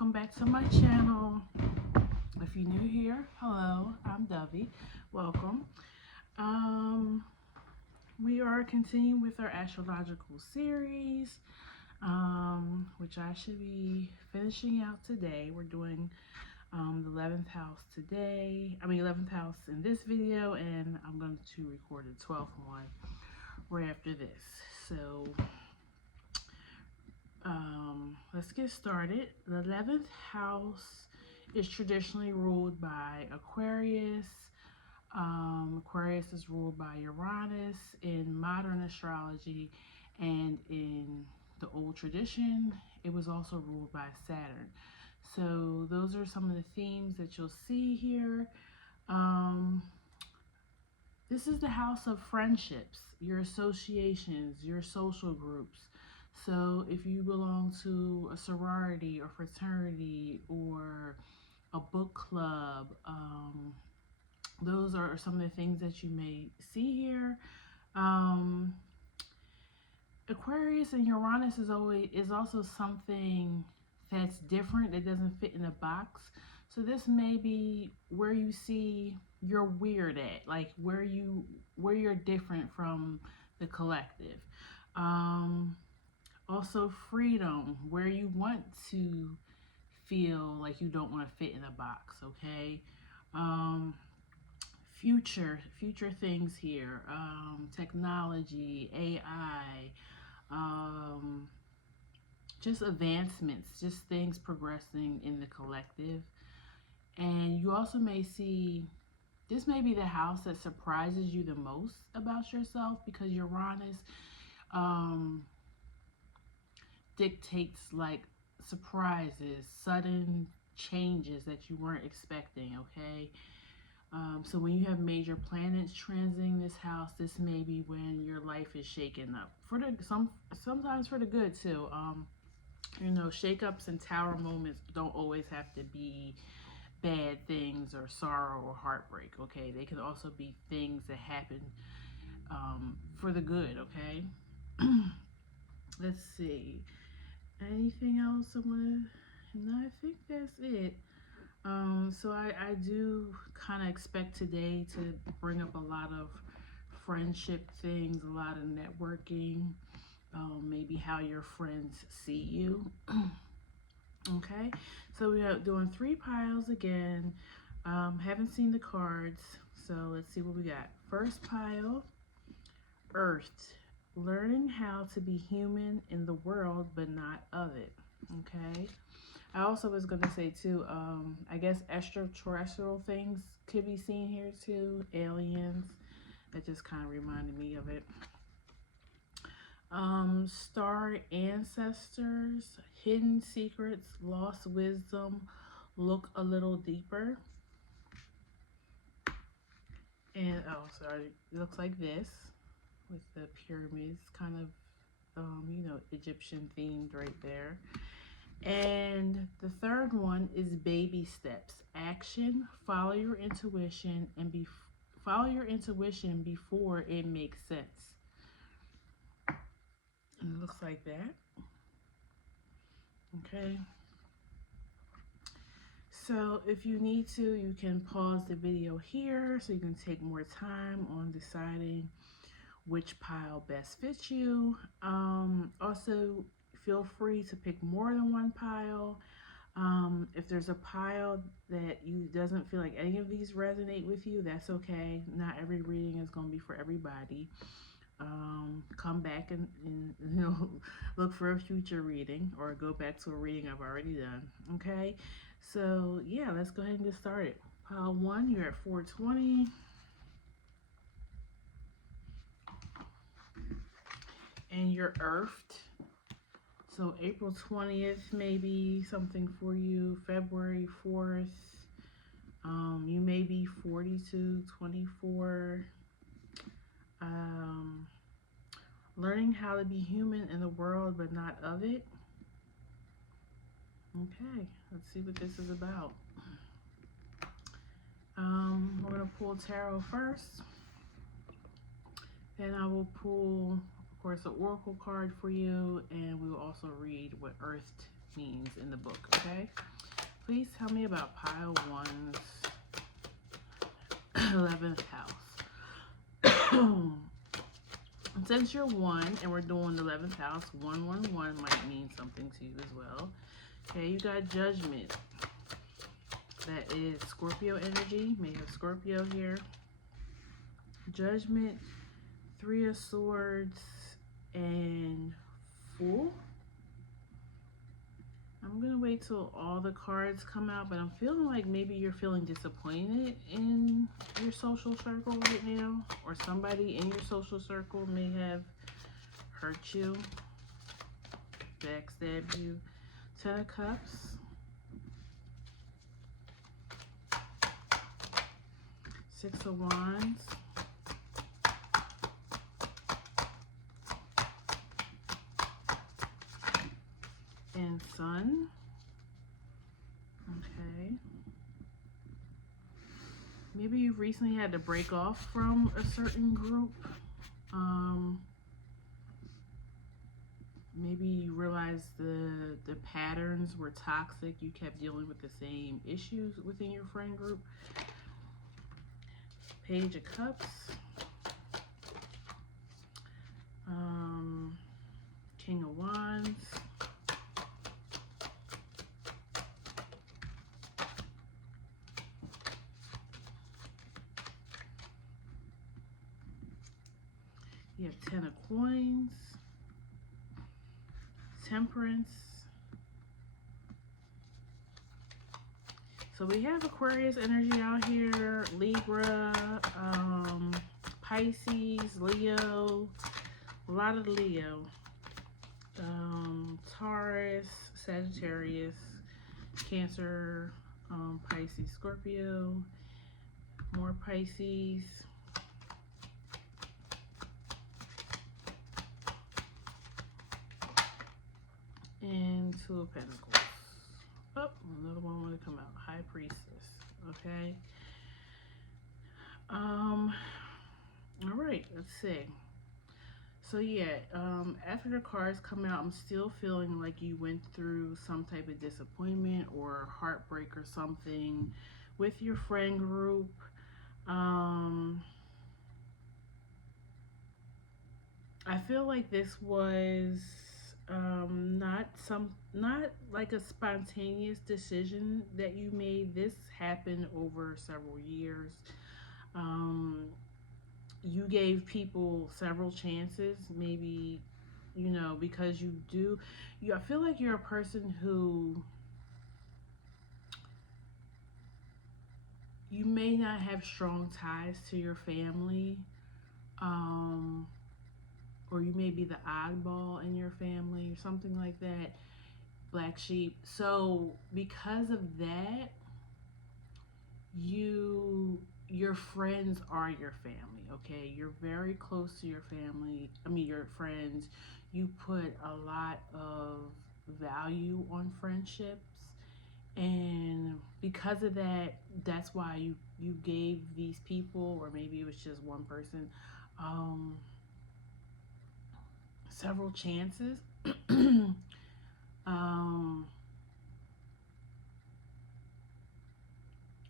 welcome back to my channel. If you're new here, hello, I'm Dovey. Welcome. Um, we are continuing with our astrological series, which I should be finishing out today. We're doing the 11th house today. 11th house in this video, and I'm going to record the 12th one right after this. So let's get started. The 11th house is traditionally ruled by Aquarius. Aquarius is ruled by Uranus in modern astrology, and in the old tradition, it was also ruled by Saturn. So those are some of the themes that you'll see here. This is the house of friendships, your associations, your social groups. So if you belong to a sorority or fraternity or a book club, those are some of the things that you may see here. Aquarius and Uranus is also something that's different, that doesn't fit in a box. So this may be where you see you're weird at, like where you're different from the collective. Also freedom, where you want to feel like you don't want to fit in a box, okay? Future things here, technology, AI, just advancements, just things progressing in the collective. And you also may see, this may be the house that surprises you the most about yourself, because Uranus dictates like surprises, sudden changes that you weren't expecting, okay? So when you have major planets transiting this house, this may be when your life is shaken up. Sometimes for the good too. You know, shakeups and tower moments don't always have to be bad things or sorrow or heartbreak, okay? They can also be things that happen for the good, okay? Let's see. Anything else I want to... No, I think that's it. So I do kind of expect today to bring up a lot of friendship things, a lot of networking, maybe how your friends see you. Okay, so we are doing 3 piles again. Haven't seen the cards, so let's see what we got. First pile, Earth. Learning how to be human in the world, but not of it. Okay. I also was going to say too, I guess extraterrestrial things could be seen here too. Aliens. That just kind of reminded me of it. Star ancestors, hidden secrets, lost wisdom, look a little deeper. And, oh, sorry, it looks like this with the pyramids, kind of, you know, Egyptian themed right there. And the third one is baby steps. Action, follow your intuition, and follow your intuition before it makes sense. And it looks like that. Okay. So if you need to, you can pause the video here so you can take more time on deciding which pile best fits you. Also, feel free to pick more than one pile. If there's a pile that you doesn't feel like any of these resonate with you, that's okay. Not every reading is going to be for everybody. Come back and you know, look for a future reading, or go back to a reading I've already done. Okay, so yeah, let's go ahead and get started. Pile 1, you're at 420. And you're earthed. So April 20th may be something for you. February 4th. You may be 42, 24. Learning how to be human in the world, but not of it. Okay, let's see what this is about. We're going to pull tarot first. Then I will pull of course, an oracle card for you, and we will also read what Earth means in the book, okay? Please tell me about pile one's 11th house. Since you're one and we're doing the 11th house, 111 might mean something to you as well. Okay, you got Judgment. That is Scorpio energy. May have Scorpio here. Judgment, Three of Swords, and Fool. I'm going to wait till all the cards come out, but I'm feeling like maybe you're feeling disappointed in your social circle right now, or somebody in your social circle may have hurt you, backstabbed you. Ten of Cups. Six of Wands. And Sun. Okay. Maybe you recently had to break off from a certain group. Maybe you realized the patterns were toxic. You kept dealing with the same issues within your friend group. Page of Cups. King of Wands. You have 10 of Coins. Temperance. So we have Aquarius energy out here, Libra, Pisces, Leo, a lot of Leo, Taurus, Sagittarius, Cancer, Pisces, Scorpio, more Pisces. And Two of Pentacles. Oh, another one want to come out. High Priestess. Okay. All right. Let's see. So yeah. After the cards come out, I'm still feeling like you went through some type of disappointment or heartbreak or something with your friend group. I feel like this was not like a spontaneous decision that you made. This happened over several years. You gave people several chances, maybe, you know, because I feel like you're a person who, you may not have strong ties to your family, or you may be the oddball in your family or something like that, black sheep. So because of that, your friends are your family, okay? You're very close to your family. I mean, your friends. You put a lot of value on friendships, and because of that, that's why you gave these people, or maybe it was just one person, several chances.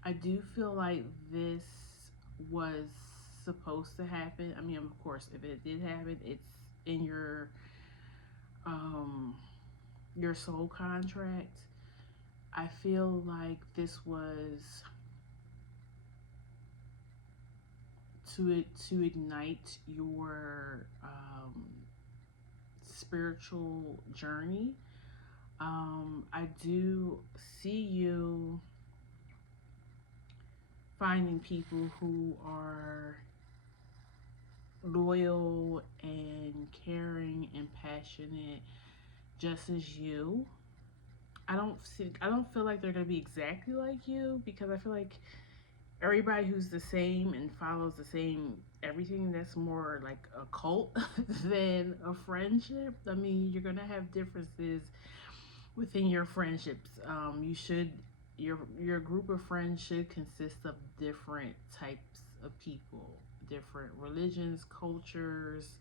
I do feel like this was supposed to happen. I mean, of course, if it did happen, it's in your soul contract. I feel like this was to ignite your spiritual journey. I do see you finding people who are loyal and caring and passionate just as you. I don't feel like they're gonna be exactly like you, because I feel like everybody who's the same and follows the same everything, that's more like a cult than a friendship. I mean, you're gonna have differences within your friendships. Your group of friends should consist of different types of people, different religions, cultures,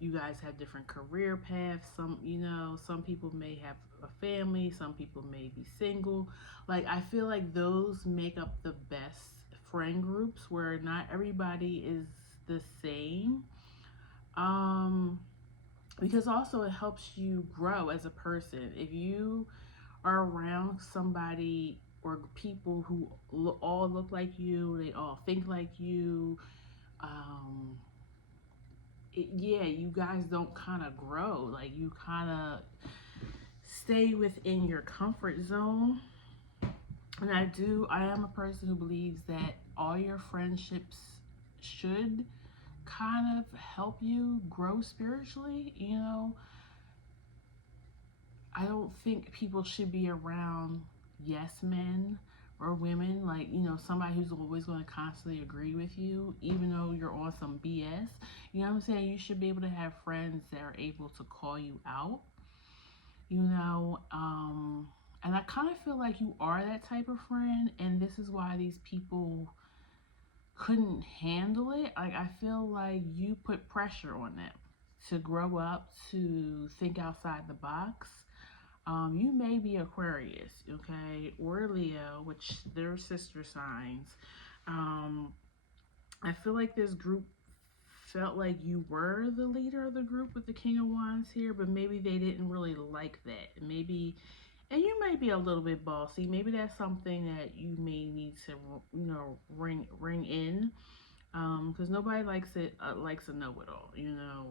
You guys have different career paths. Some people may have a family, some people may be single. Like, I feel like those make up the best friend groups where not everybody is the same. Um, because also it helps you grow as a person. If you are around somebody or people who all look like you, they all think like you, um, yeah, you guys don't kind of grow. Like, you kind of stay within your comfort zone. And I am a person who believes that all your friendships should kind of help you grow spiritually. I don't think people should be around yes men or women, like, somebody who's always going to constantly agree with you, even though you're on some BS. You know what I'm saying? You should be able to have friends that are able to call you out, you know. And I kind of feel like you are that type of friend, and this is why these people couldn't handle it. Like, I feel like you put pressure on them to grow up, to think outside the box. You may be Aquarius, okay, or Leo, which they're sister signs. Um, I feel like this group felt like you were the leader of the group with the King of Wands here, but maybe they didn't really like that. Maybe, and you might be a little bit bossy. Maybe that's something that you may need to, ring in, because nobody likes a know-it-all,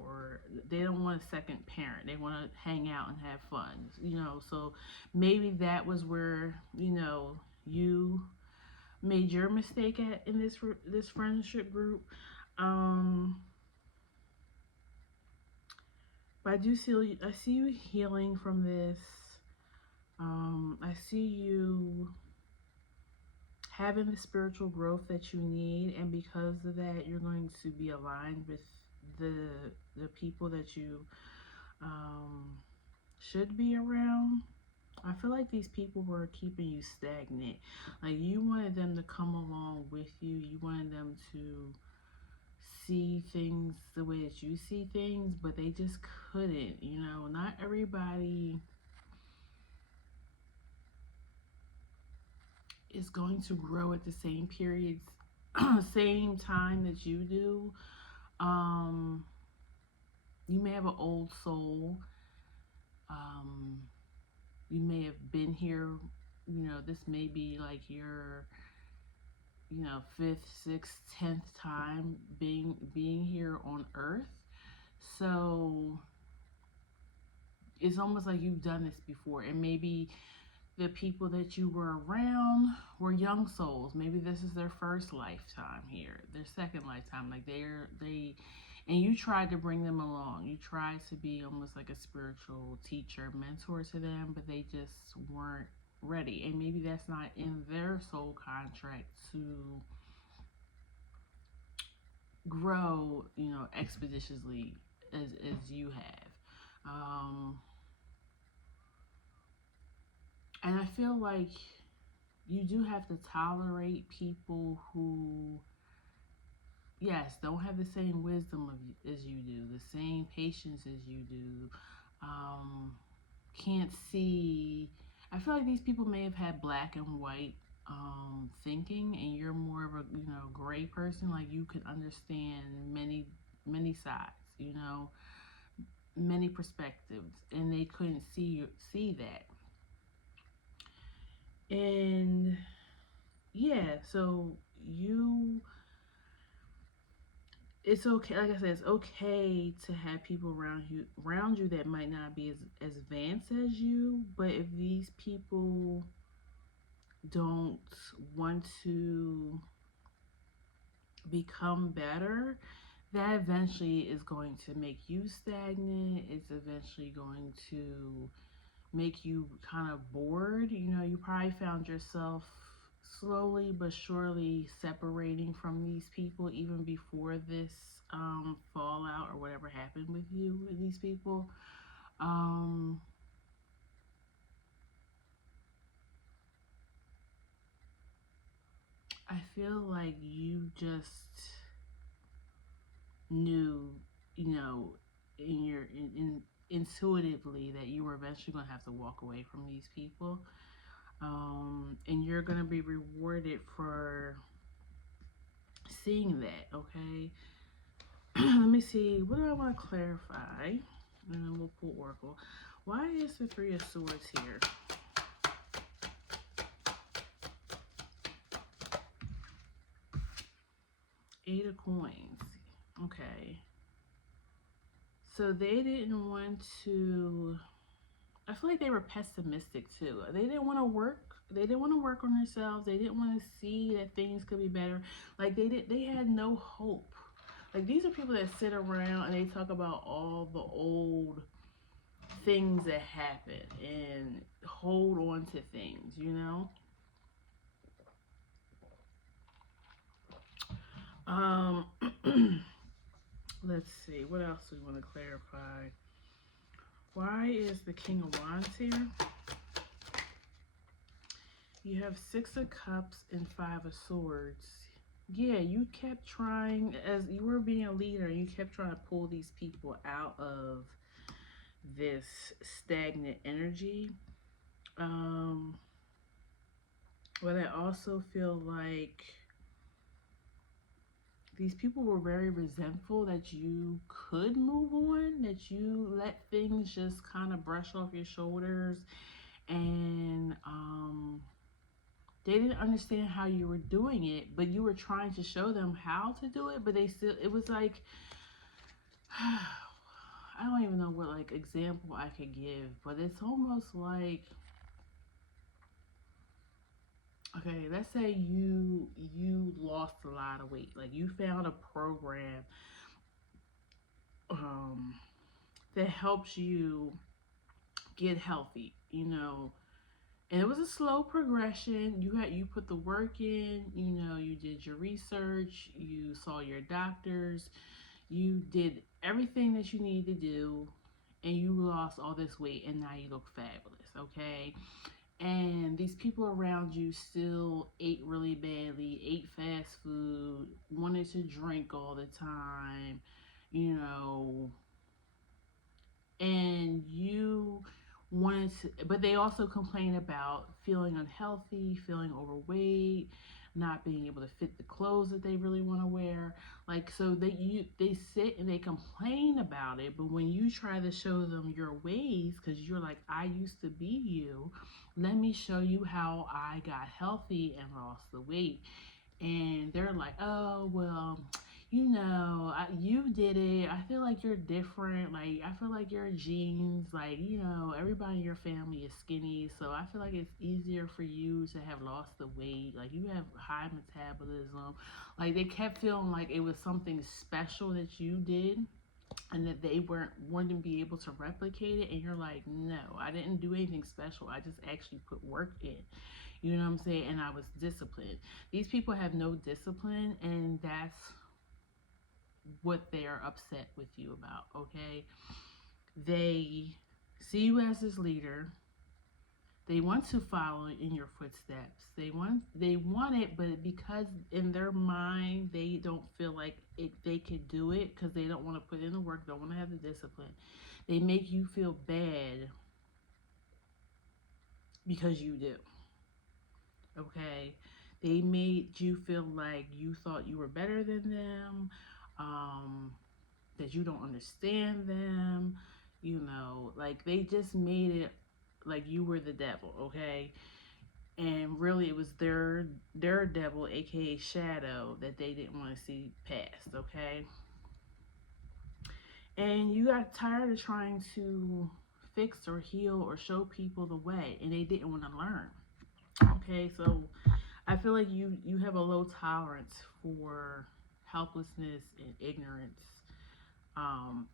or they don't want a second parent. They want to hang out and have fun, so maybe that was where, you made your mistake at in this friendship group. um but I see you healing from this. I see you having the spiritual growth that you need, and because of that, you're going to be aligned with the the people that you um, should be around. I feel like these people were keeping you stagnant. Like, you wanted them to come along with you. You wanted them to see things the way that you see things, but they just couldn't. Not everybody is going to grow at the same periods, same time that you do. Um, you may have an old soul. Um, you may have been here. This may be like your, fifth, sixth, 10th time being here on Earth. So it's almost like you've done this before, and maybe the people that you were around were young souls. Maybe this is their first lifetime here, their second lifetime. Like, and you tried to bring them along. You tried to be almost like a spiritual teacher, mentor to them, but they just weren't ready. And maybe that's not in their soul contract to grow, expeditiously as you have. And I feel like you do have to tolerate people who, yes, don't have the same wisdom as you do, the same patience as you do, can't see. I feel like these people may have had black and white thinking, and you're more of a, gray person. Like, you can understand many sides, many perspectives, and they couldn't see that. And yeah, so you it's okay, like I said, it's okay to have people around you that might not be as advanced as you, but if these people don't want to become better, that eventually is going to make you stagnant. It's eventually going to make you kind of bored. You probably found yourself slowly but surely separating from these people even before this fallout or whatever happened with you and these people. Um, I feel like you just knew you know, in intuitively that you were eventually going to have to walk away from these people. And you're going to be rewarded for seeing that, okay? Let me see. What do I want to clarify? And then we'll pull Oracle. Why is the Three of Swords here? Eight of Coins. Okay. So they didn't want to. I feel like they were pessimistic too. They didn't want to work. They didn't want to work on themselves. They didn't want to see that things could be better. Like they had no hope. Like these are people that sit around and they talk about all the old things that happened and hold on to things, you know? Um let's see, what else do we want to clarify? Why is the King of Wands here? You have Six of Cups and Five of Swords. Yeah, you kept trying, as you were being a leader, you kept trying to pull these people out of this stagnant energy. But I also feel like these people were very resentful that you could move on, that you let things just kind of brush off your shoulders, and they didn't understand how you were doing it, but you were trying to show them how to do it, but they still, it was like, I don't even know what like example I could give, but it's almost like, okay, let's say you lost a lot of weight, like you found a program um that helps you get healthy, you know. And it was a slow progression. You put the work in, you know, you did your research, you saw your doctors, you did everything that you needed to do, and you lost all this weight and now you look fabulous, okay? And these people around you still ate really badly, ate fast food, wanted to drink all the time, you know, and you wanted to, but they also complain about feeling unhealthy, feeling overweight, not being able to fit the clothes that they really want to wear. Like, so they sit and they complain about it, but when you try to show them your ways, because you're like, I used to be you, let me show you how I got healthy and lost the weight, and they're like, oh well, you know, you did it. I feel like you're different. Like, I feel like your genes, like, you know, everybody in your family is skinny, so I feel like it's easier for you to have lost the weight. Like, you have high metabolism. Like, they kept feeling like it was something special that you did, and that they wouldn't be able to replicate it. And you're like, no, I didn't do anything special. I just actually put work in. You know what I'm saying? And I was disciplined. These people have no discipline, and that's what they are upset with you about, okay? They see you as this leader. They want to follow in your footsteps. They want it, but because in their mind they don't feel like they could do it, because they don't want to put in the work, don't want to have the discipline. They make you feel bad because you do. Okay? They made you feel like you thought you were better than them. That you don't understand them, you know, like they just made it like you were the devil, okay? And really it was their devil, aka shadow, that they didn't want to see past, okay? And you got tired of trying to fix or heal or show people the way, and they didn't want to learn. Okay, so I feel like you have a low tolerance for helplessness and ignorance.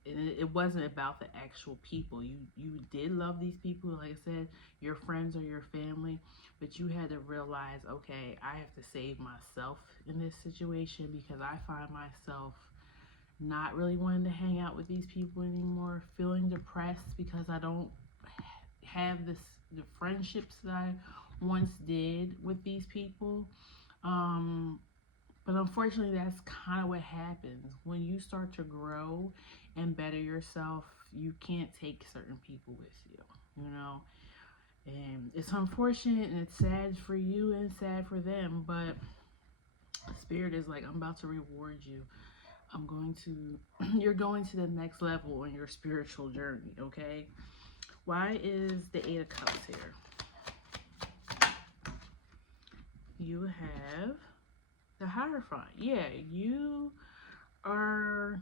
And it wasn't about the actual people. You did love these people, like I said, your friends or your family, but you had to realize, okay, I have to save myself in this situation, because I find myself not really wanting to hang out with these people anymore, feeling depressed because I don't have the friendships that I once did with these people. Um, but unfortunately, that's kind of what happens when you start to grow and better yourself, you can't take certain people with you, you know. And it's unfortunate and it's sad for you and sad for them, but Spirit is like, I'm about to reward you. I'm going to, you're going to the next level on your spiritual journey, okay? Why is the Eight of Cups here? You have the Hierophant. Yeah, you are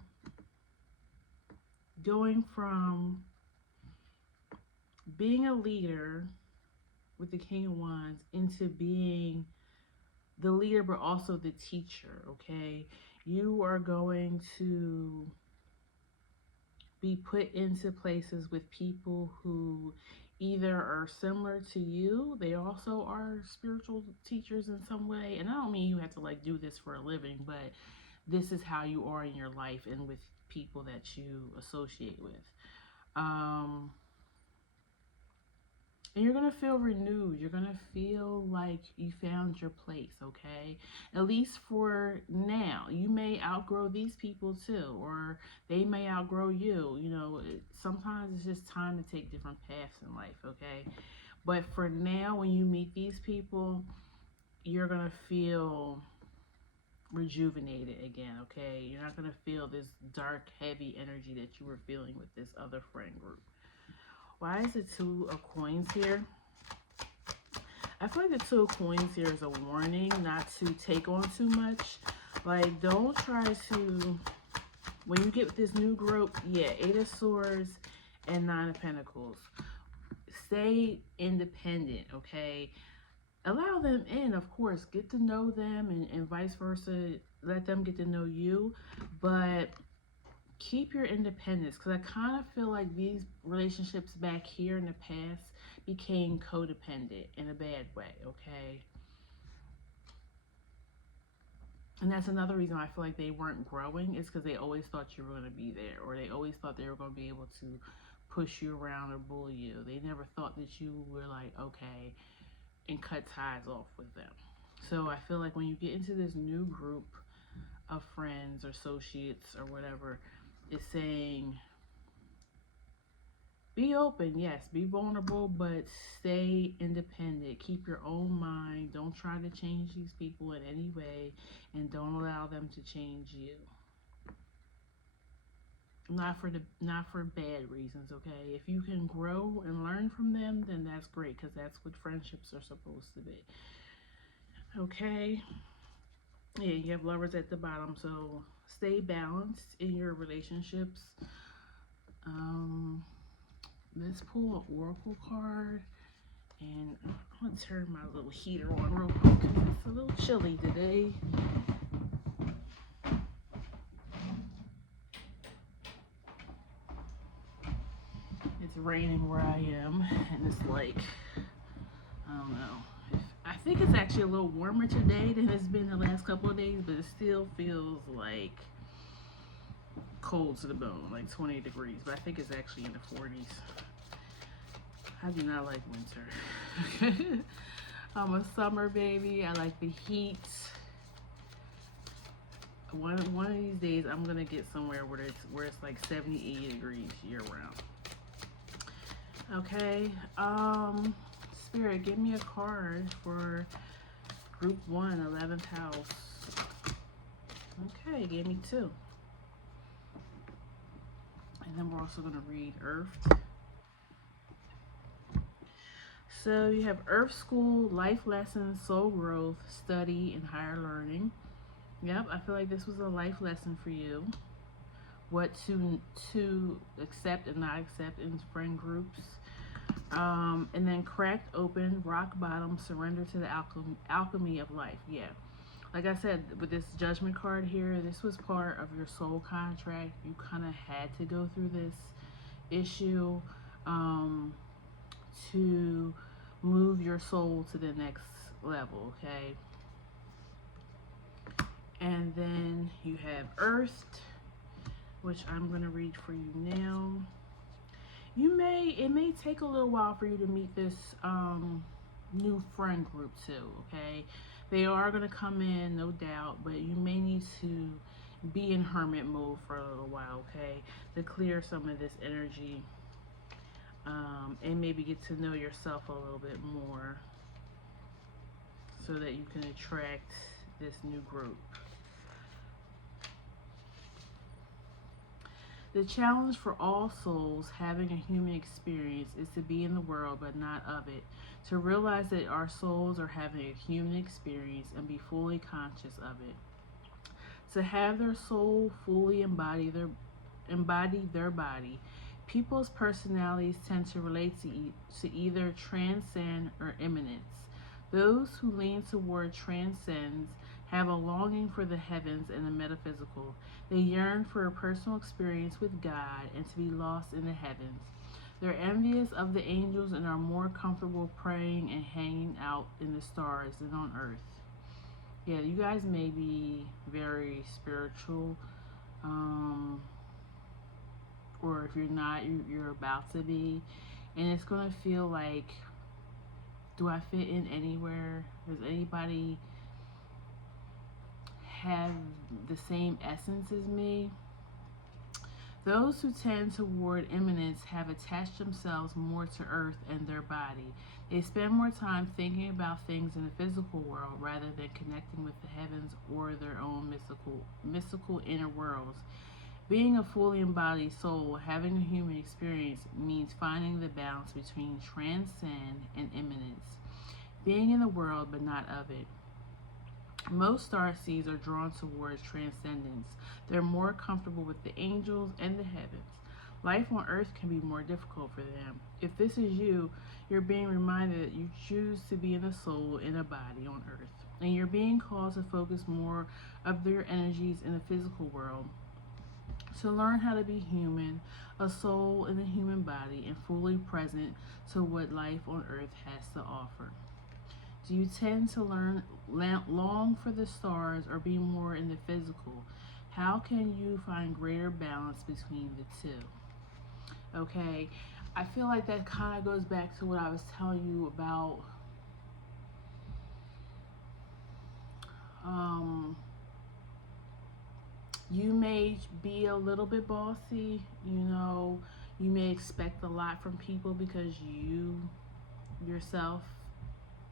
going from being a leader with the King of Wands into being the leader, but also the teacher, okay? You are going to be put into places with people who either are similar to you, they also are spiritual teachers in some way. And I don't mean you have to like do this for a living, but this is how you are in your life and with people that you associate with. Um, and you're going to feel renewed. You're going to feel like you found your place, okay? At least for now. You may outgrow these people too, or they may outgrow you. You know, sometimes it's just time to take different paths in life, okay? But for now, when you meet these people, you're going to feel rejuvenated again, okay? You're not going to feel this dark, heavy energy that you were feeling with this other friend group. Why is the Two of Coins here? I feel like the Two of Coins here is a warning not to take on too much. Like, don't try to, when you get with this new group, yeah, Eight of Swords and Nine of Pentacles. Stay independent, okay? Allow them in, of course. Get to know them and vice versa. Let them get to know you. But keep your independence, because I kind of feel like these relationships back here in the past became codependent in a bad way, okay? And that's another reason I feel like they weren't growing, is because they always thought you were going to be there, or they always thought they were going to be able to push you around or bully you. They never thought that you were like, okay, and cut ties off with them. So I feel like when you get into this new group of friends or associates or whatever, it's saying, be open, yes, be vulnerable, but stay independent. Keep your own mind. Don't try to change these people in any way, and don't allow them to change you. Not for bad reasons, okay? If you can grow and learn from them, then that's great, because that's what friendships are supposed to be. Okay? Yeah, you have Lovers at the bottom, so stay balanced in your relationships. Let's pull an oracle card, and I'm gonna turn my little heater on real quick because it's a little chilly today. It's raining where I am, and it's like, I don't know. I think it's actually a little warmer today than it's been the last couple of days, but it still feels like cold to the bone, like 20 degrees, but I think it's actually in the 40s. I do not like winter. I'm a summer baby. I like the heat. One of these days, I'm gonna get somewhere where it's like 70, 80 degrees year round. Okay. Spirit, give me a card for Group 1, 11th house. Okay, gave me 2. And then we're also gonna read Earth. So you have Earth School, life lessons, soul growth, study, and higher learning. Yep, I feel like this was a life lesson for you. What to accept and not accept in friend groups. And then cracked open, rock bottom, surrender to the alchemy of life. Yeah. Like I said, with this Judgment card here, this was part of your soul contract. You kind of had to go through this issue to move your soul to the next level, okay? And then you have Earthed, which I'm going to read for you now. It may take a little while for you to meet this new friend group too, okay? They are going to come in, no doubt, but you may need to be in hermit mode for a little while, okay? To clear some of this energy, and maybe get to know yourself a little bit more so that you can attract this new group. The challenge for all souls having a human experience is to be in the world but not of it, to realize that our souls are having a human experience and be fully conscious of it. To have their soul fully embody their body. People's personalities tend to relate to either transcend or immanence. Those who lean toward transcends have a longing for the heavens and the metaphysical. They yearn for a personal experience with God and to be lost in the heavens. They're envious of the angels and are more comfortable praying and hanging out in the stars than on earth. Yeah, you guys may be very spiritual, or if you're not, you're about to be, and it's going to feel like, do I fit in anywhere? Does anybody have the same essence as me? Those who tend toward immanence have attached themselves more to earth and their body. They spend more time thinking about things in the physical world rather than connecting with the heavens or their own mystical inner worlds. Being a fully embodied soul, having a human experience, means finding the balance between transcend and immanence. Being in the world but not of it. Most starseeds are drawn towards transcendence. They're more comfortable with the angels and the heavens. Life on earth can be more difficult for them. If this is you, you're being reminded that you choose to be in a soul in a body on earth. And you're being called to focus more of your energies in the physical world. To learn how to be human, a soul in a human body, and fully present to what life on earth has to offer. Do you tend to long for the stars or be more in the physical? How can you find greater balance between the two? Okay, I feel like that kind of goes back to what I was telling you about you may be a little bit bossy, you may expect a lot from people because you yourself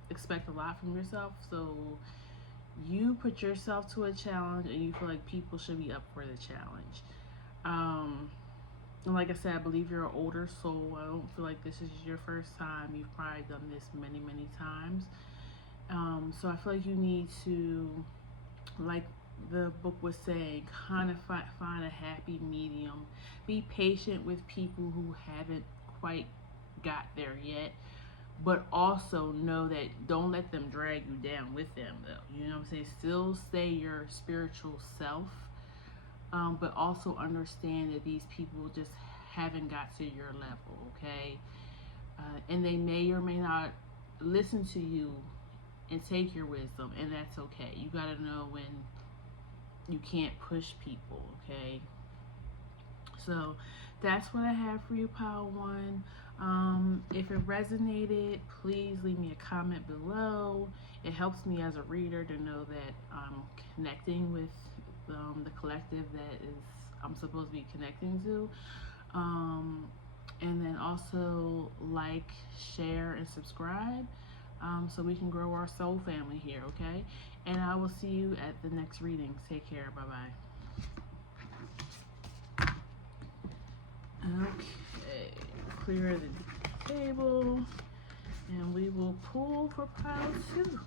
expect a lot from yourself. So you put yourself to a challenge and you feel like people should be up for the challenge. And like I said, I believe you're an older soul. I don't feel like this is your first time. You've probably done this many, many times. So I feel like you need to, like the book was saying, kind of find a happy medium. Be patient with people who haven't quite got there yet, but also know that don't let them drag you down with them, though. You know what I'm saying? Still stay your spiritual self, but also understand that these people just haven't got to your level, okay? And they may or may not listen to you and take your wisdom, and that's okay. You gotta know when you can't push people, okay? So that's what I have for you, Pile 1. If it resonated, please leave me a comment below. It helps me as a reader to know that I'm connecting with the collective that is I'm supposed to be connecting to. And then also like, share, and subscribe, so we can grow our soul family here, okay? And I will see you at the next reading. Take care. Bye-bye. Okay, clear the table, and we will pull for pile 2.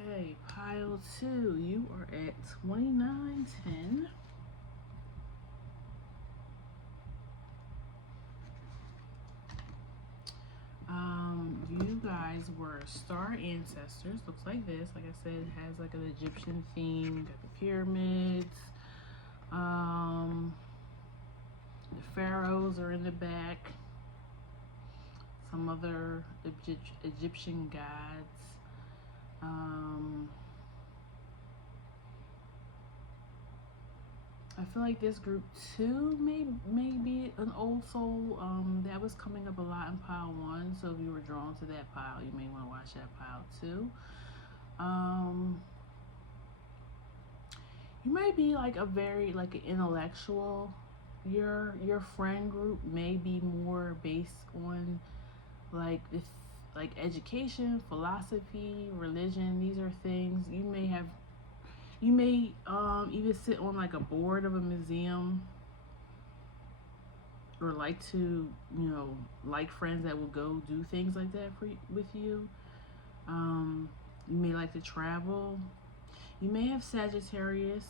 Okay, pile 2, you are at 2910. You guys were star ancestors. Looks like this. Like I said, it has like an Egyptian theme. Got the pyramids. The pharaohs are in the back. Some other Egyptian gods. I feel like this group too may be an old soul. That was coming up a lot in pile 1. So if you were drawn to that pile, you may want to watch that pile too. Um, you might be like a very like an intellectual. Your friend group may be more based on like this, like education, philosophy, religion. These are things you may even sit on like a board of a museum, or like to, like friends that will go do things like that with you. um you may like to travel. You may have Sagittarius,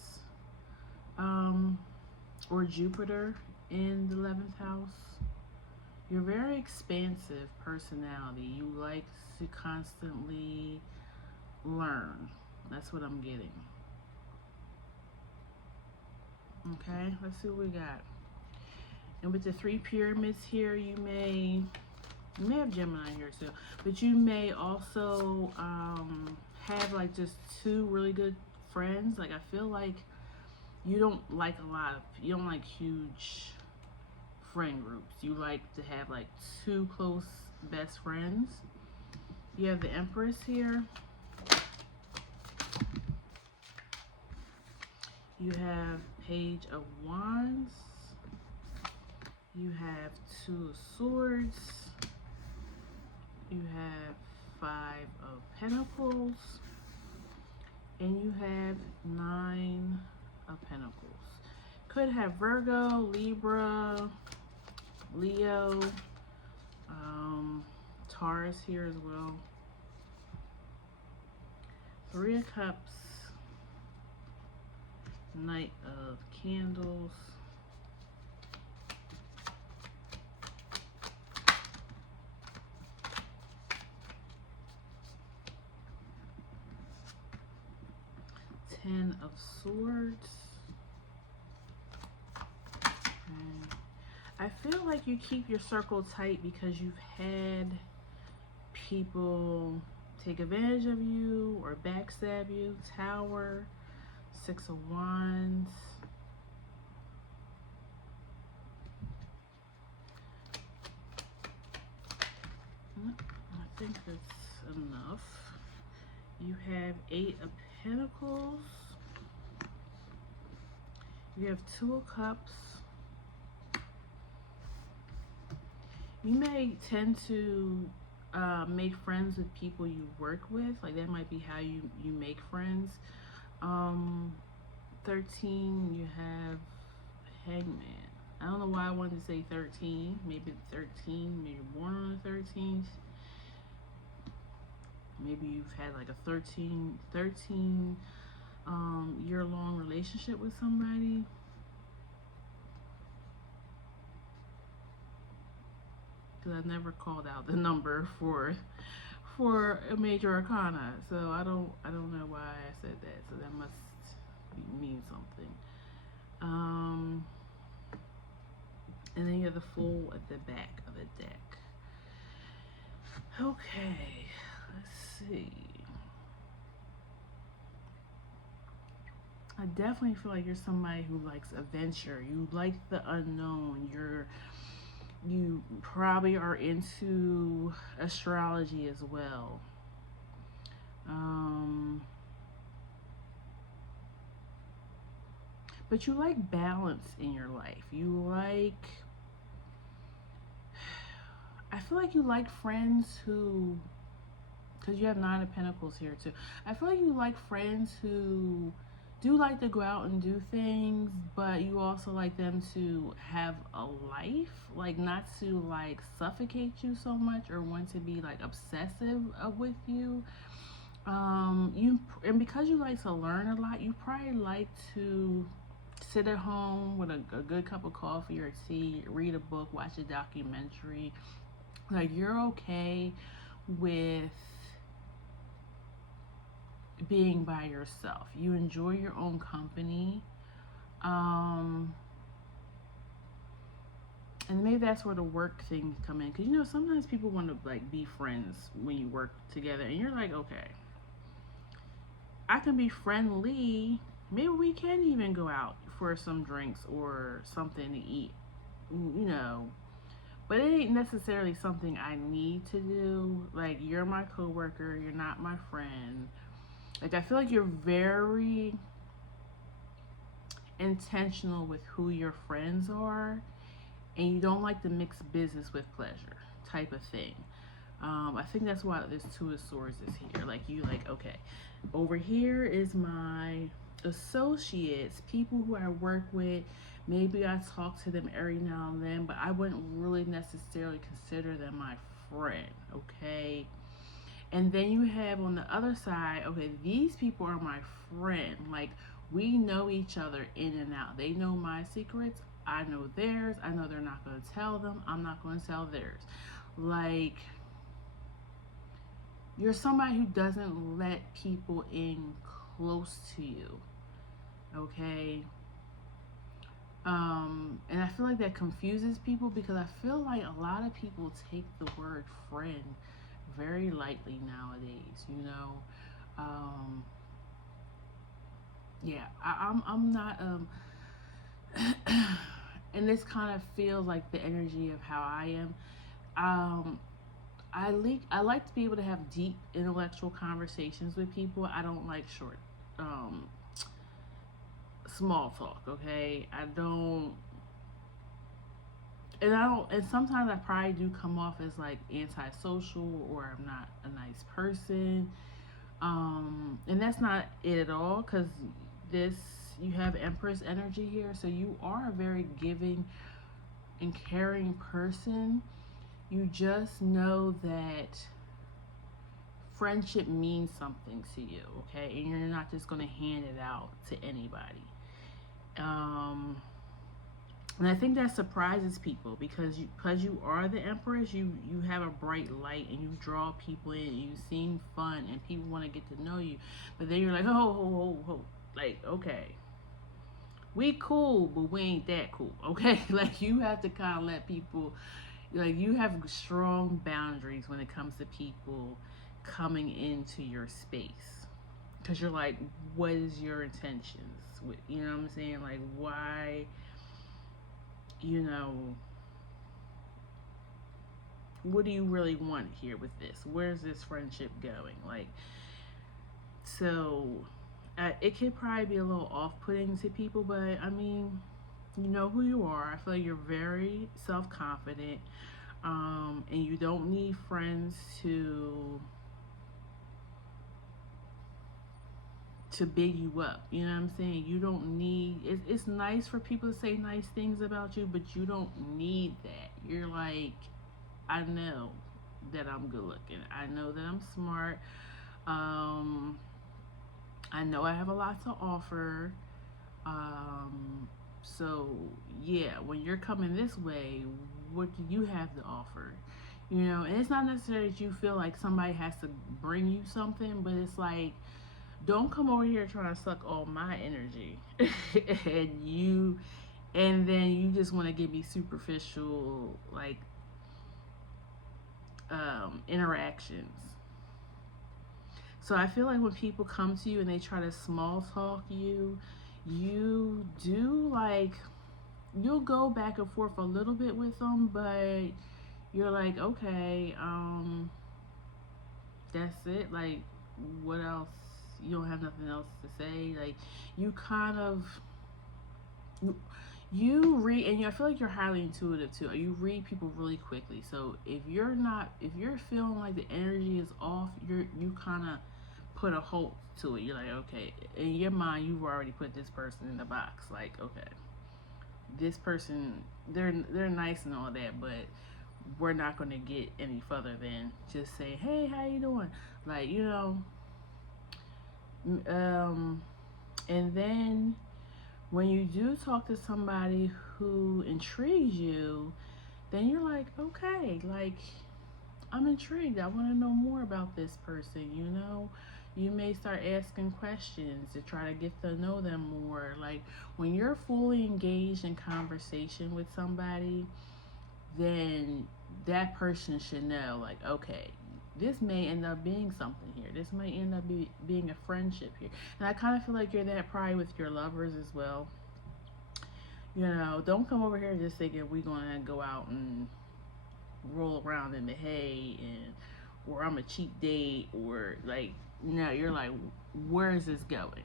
um or Jupiter in the 11th house. You're very expansive personality. You like to constantly learn. That's what I'm getting. Okay, let's see what we got. And with the 3 pyramids here, you may have Gemini here too, but you may also have like just two really good friends. Like, I feel like you don't like you don't like huge friend groups. You like to have like two close best friends. You have the Empress here. You have Page of Wands. You have Two of Swords. You have 5 of Pentacles. And you have 9 of Pentacles. Could have Virgo, Libra, Leo, Taurus here as well. 3 of Cups, Knight of Candles, Ten of Swords. Okay. I feel like you keep your circle tight because you've had people take advantage of you or backstab you. Tower, 6 of Wands. I think that's enough. You have 8 of Pentacles. You have 2 of Cups. You may tend to make friends with people you work with. Like, that might be how you make friends. 13, you have Hangman. I don't know why I wanted to say 13. Maybe 13, maybe you're born on the 13th. Maybe you've had like a 13 year-long relationship with somebody. Because I've never called out the number for a major arcana, so I don't know why I said that. So that must mean something. And then you have the Fool at the back of the deck. Okay, let's see. I definitely feel like you're somebody who likes adventure. You like the unknown. You probably are into astrology as well. But you like balance in your life. I feel like you like friends who, because you have 9 of Pentacles here too. I feel like you like friends who do like to go out and do things, but you also like them to have a life, like not to like suffocate you so much or want to be like obsessive with you. And because you like to learn a lot, you probably like to sit at home with a good cup of coffee or tea, read a book, watch a documentary. Like, you're okay with being by yourself. You enjoy your own company. And maybe that's where the work things come in, because sometimes people want to like be friends when you work together, and you're like, okay, I can be friendly. Maybe we can even go out for some drinks or something to eat, but it ain't necessarily something I need to do. Like, you're my coworker, you're not my friend. Like, I feel like you're very intentional with who your friends are, and you don't like to mix business with pleasure type of thing. I think that's why this Two of Swords is here. Like, you like, okay, over here is my associates, people who I work with. Maybe I talk to them every now and then, but I wouldn't really necessarily consider them my friend, okay? And then you have on the other side, okay, these people are my friend. Like, we know each other in and out. They know my secrets. I know theirs. I know they're not going to tell them. I'm not going to tell theirs. Like, you're somebody who doesn't let people in close to you. Okay? And I feel like that confuses people because I feel like a lot of people take the word friend very lightly nowadays, you know. Um, yeah, I'm not and this kind of feels like the energy of how I am. Um, I like to be able to have deep intellectual conversations with people. I don't like short, um, small talk. Okay, I don't, and sometimes I probably do come off as like antisocial or I'm not a nice person. And that's not it at all, because this, you have Empress energy here, so you are a very giving and caring person. You just know that friendship means something to you, okay? And you're not just going to hand it out to anybody. Um, and I think that surprises people because you are the Empress. You have a bright light and you draw people in. You seem fun and people want to get to know you. But then you're like, oh, like, okay, we cool, but we ain't that cool, okay? Like, you have to kind of let people, like, you have strong boundaries when it comes to people coming into your space, because you're like, what is your intentions with, you know what I'm saying, like, why, you know, what do you really want here with this, where's this friendship going, like, so it could probably be a little off-putting to people, but I mean, you know who you are. I feel like you're very self-confident, and you don't need friends to big you up. You know what I'm saying? You don't need. It's nice for people to say nice things about you, but you don't need that. You're like, I know that I'm good looking. I know that I'm smart. Um, I know I have a lot to offer. So yeah, when you're coming this way, what do you have to offer? You know, and it's not necessarily that you feel like somebody has to bring you something, but it's like, don't come over here trying to suck all my energy and then you just want to give me superficial, like, interactions. So I feel like when people come to you and they try to small talk you, you do, like, you'll go back and forth a little bit with them, but you're like, okay, that's it. Like, what else? You don't have nothing else to say. Like, you kind of you, you read, and I feel like you're highly intuitive too. You read people really quickly. So if you're feeling like the energy is off, you kind of put a halt to it. You're like, okay, in your mind, you've already put this person in the box. Like, okay, this person, they're nice and all that, but we're not going to get any further than just say, hey, how you doing? Like, you know, um, and then when you do talk to somebody who intrigues you, then you're like, okay, like, I'm intrigued. I want to know more about this person, you know? You may start asking questions to try to get to know them more. Like, when you're fully engaged in conversation with somebody, then that person should know, like, okay, this may end up being something here. This might end up being a friendship here. And I kind of feel like you're that probably with your lovers as well. You know, don't come over here just thinking we're going to go out and roll around in the hay, and or I'm a cheap date, or like, now you're like, where is this going?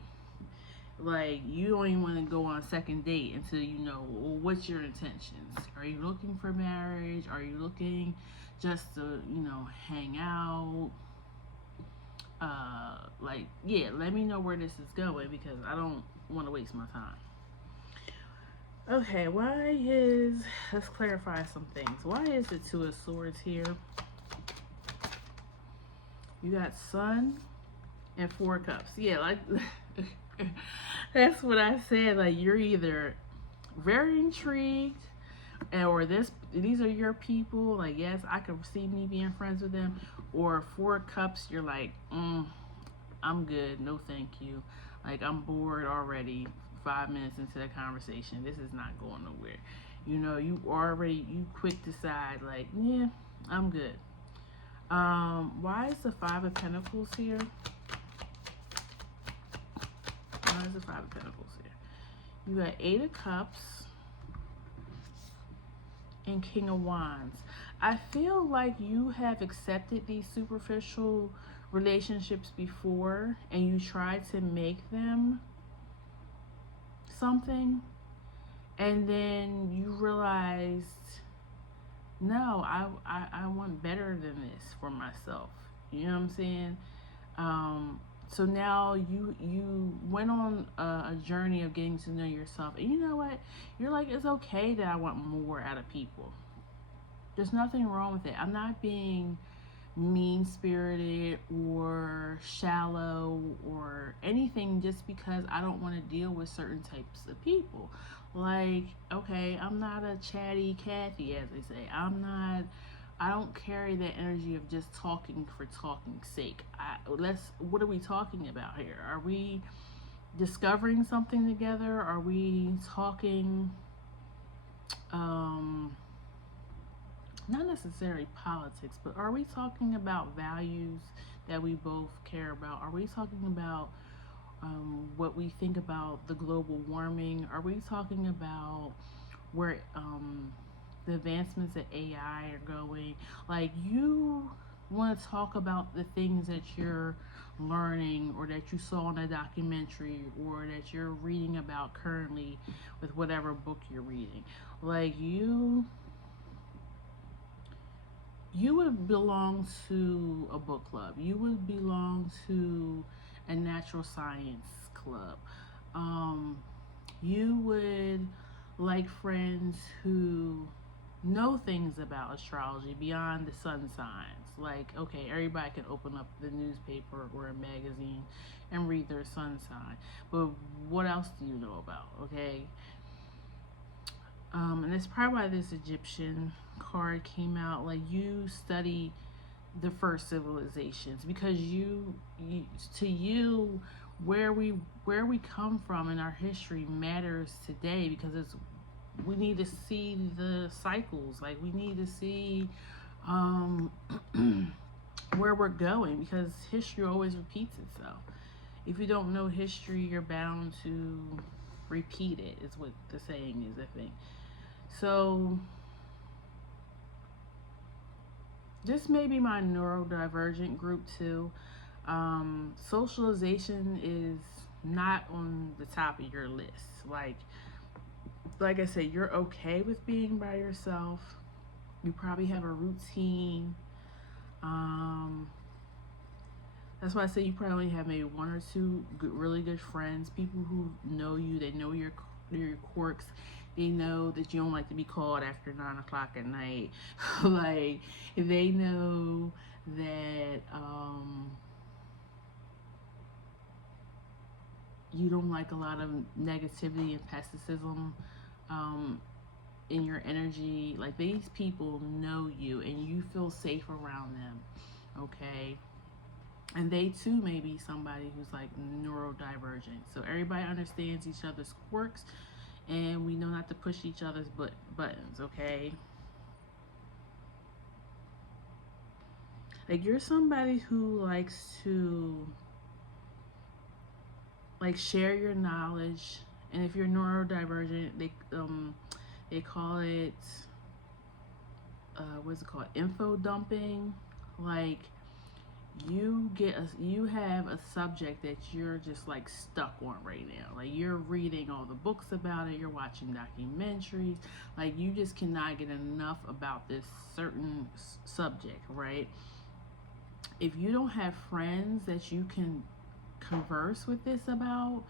Like, you don't even want to go on a second date until you know, well, what's your intentions? Are you looking for marriage? Are you looking just to, hang out? Like, yeah, let me know where this is going, because I don't want to waste my time. Okay, let's clarify some things. Why is the Two of Swords here? You got Sun and Four Cups. Yeah, like, that's what I said. Like, you're either very intrigued, or these are your people. Like, yes, I could see me being friends with them. Or Four Cups, you're like, I'm good, no thank you. Like, I'm bored already 5 minutes into the conversation. This is not going nowhere. You quick decide, like, yeah, I'm good. Why is the Five of Pentacles here? Why is the Five of Pentacles here? You got Eight of Cups and King of Wands. I feel like you have accepted these superficial relationships before, and you tried to make them something, and then you realized, no, I want better than this for myself. You know what I'm saying? So now you went on a journey of getting to know yourself, and you know what? You're like, it's okay that I want more out of people. There's nothing wrong with it. I'm not being mean-spirited or shallow or anything just because I don't want to deal with certain types of people. Like, okay, I'm not a chatty Cathy, as they say. I don't carry that energy of just talking for talking's sake. What are we talking about here? Are we discovering something together? Are we talking not necessarily politics, but are we talking about values that we both care about? Are we talking about what we think about the global warming? Are we talking about where the advancements of AI are going? Like, you want to talk about the things that you're learning, or that you saw in a documentary, or that you're reading about currently with whatever book you're reading. Like, you would belong to a book club. You would belong to a natural science club. You would like friends who know things about astrology beyond the sun signs. Like, okay, everybody can open up the newspaper or a magazine and read their sun sign, but what else do you know about? Okay. And that's probably why this Egyptian card came out. Like, you study the first civilizations, because to you, where we come from in our history matters today, because we need to see the cycles. Like, we need to see where we're going, because history always repeats itself. If you don't know history, you're bound to repeat it, is what the saying is, I think. So this may be my neurodivergent group too. Socialization is not on the top of your list. Like I said, you're okay with being by yourself. You probably have a routine. That's why I say you probably have maybe one or two really good friends, people who know you. They know your quirks. They know that you don't like to be called after 9 o'clock at night. Like, they know that you don't like a lot of negativity and pessimism in your energy. Like, these people know you, and you feel safe around them. Okay. And they too may be somebody who's like neurodivergent. So everybody understands each other's quirks, and we know not to push each other's buttons, okay? Like, you're somebody who likes to like share your knowledge, and if you're neurodivergent, they call it what's it called? Info dumping. Like, you have a subject that you're just like stuck on right now. Like you're reading all the books about it, you're watching documentaries, like you just cannot get enough about this certain subject, right? If you don't have friends that you can converse with this about,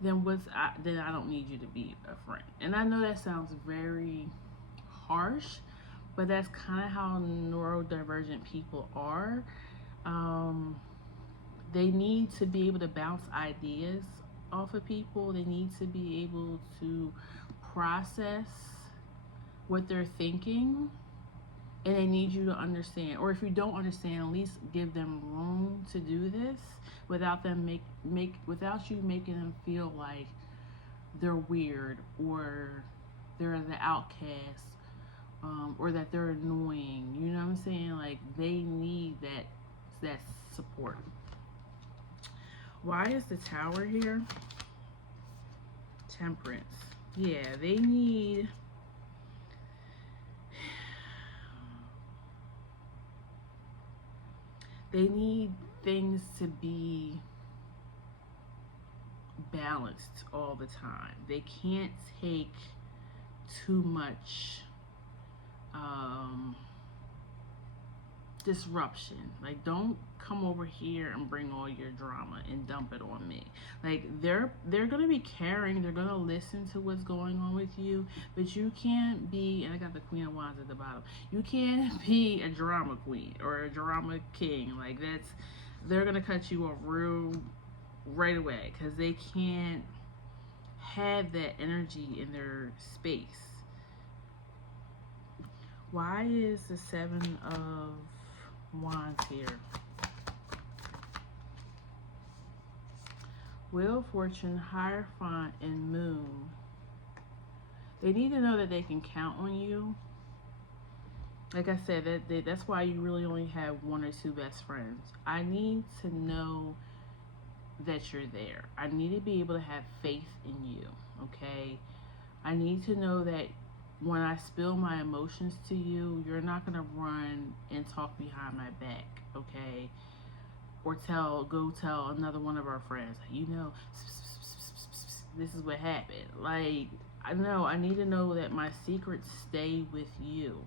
then I don't need you to be a friend. And I know that sounds very harsh, but that's kind of how neurodivergent people are. um, they need to be able to bounce ideas off of people. They need to be able to process what they're thinking, and they need you to understand. Or if you don't understand, at least give them room to do this without them without you making them feel like they're weird or they're the outcast, or that they're annoying. You know what I'm saying? Like they need that support. Why is the Tower here? Temperance. Yeah, they need things to be balanced all the time. They can't take too much disruption. Like, don't come over here and bring all your drama and dump it on me. Like, they're gonna be caring, they're gonna listen to what's going on with you, but you can't be, and I got the Queen of Wands at the bottom, you can't be a drama queen or a drama king. Like, they're gonna cut you off right away because they can't have that energy in their space. Why is the Seven of Wands here? Wheel of Fortune, Hierophant, and Moon. They need to know that they can count on you. Like I said, that's why you really only have one or two best friends. I need to know that you're there. I need to be able to have faith in you, okay? I need to know that when I spill my emotions to you, you're not gonna run and talk behind my back, okay? Or go tell another one of our friends, you know, this is what happened. Like, I need to know that my secrets stay with you.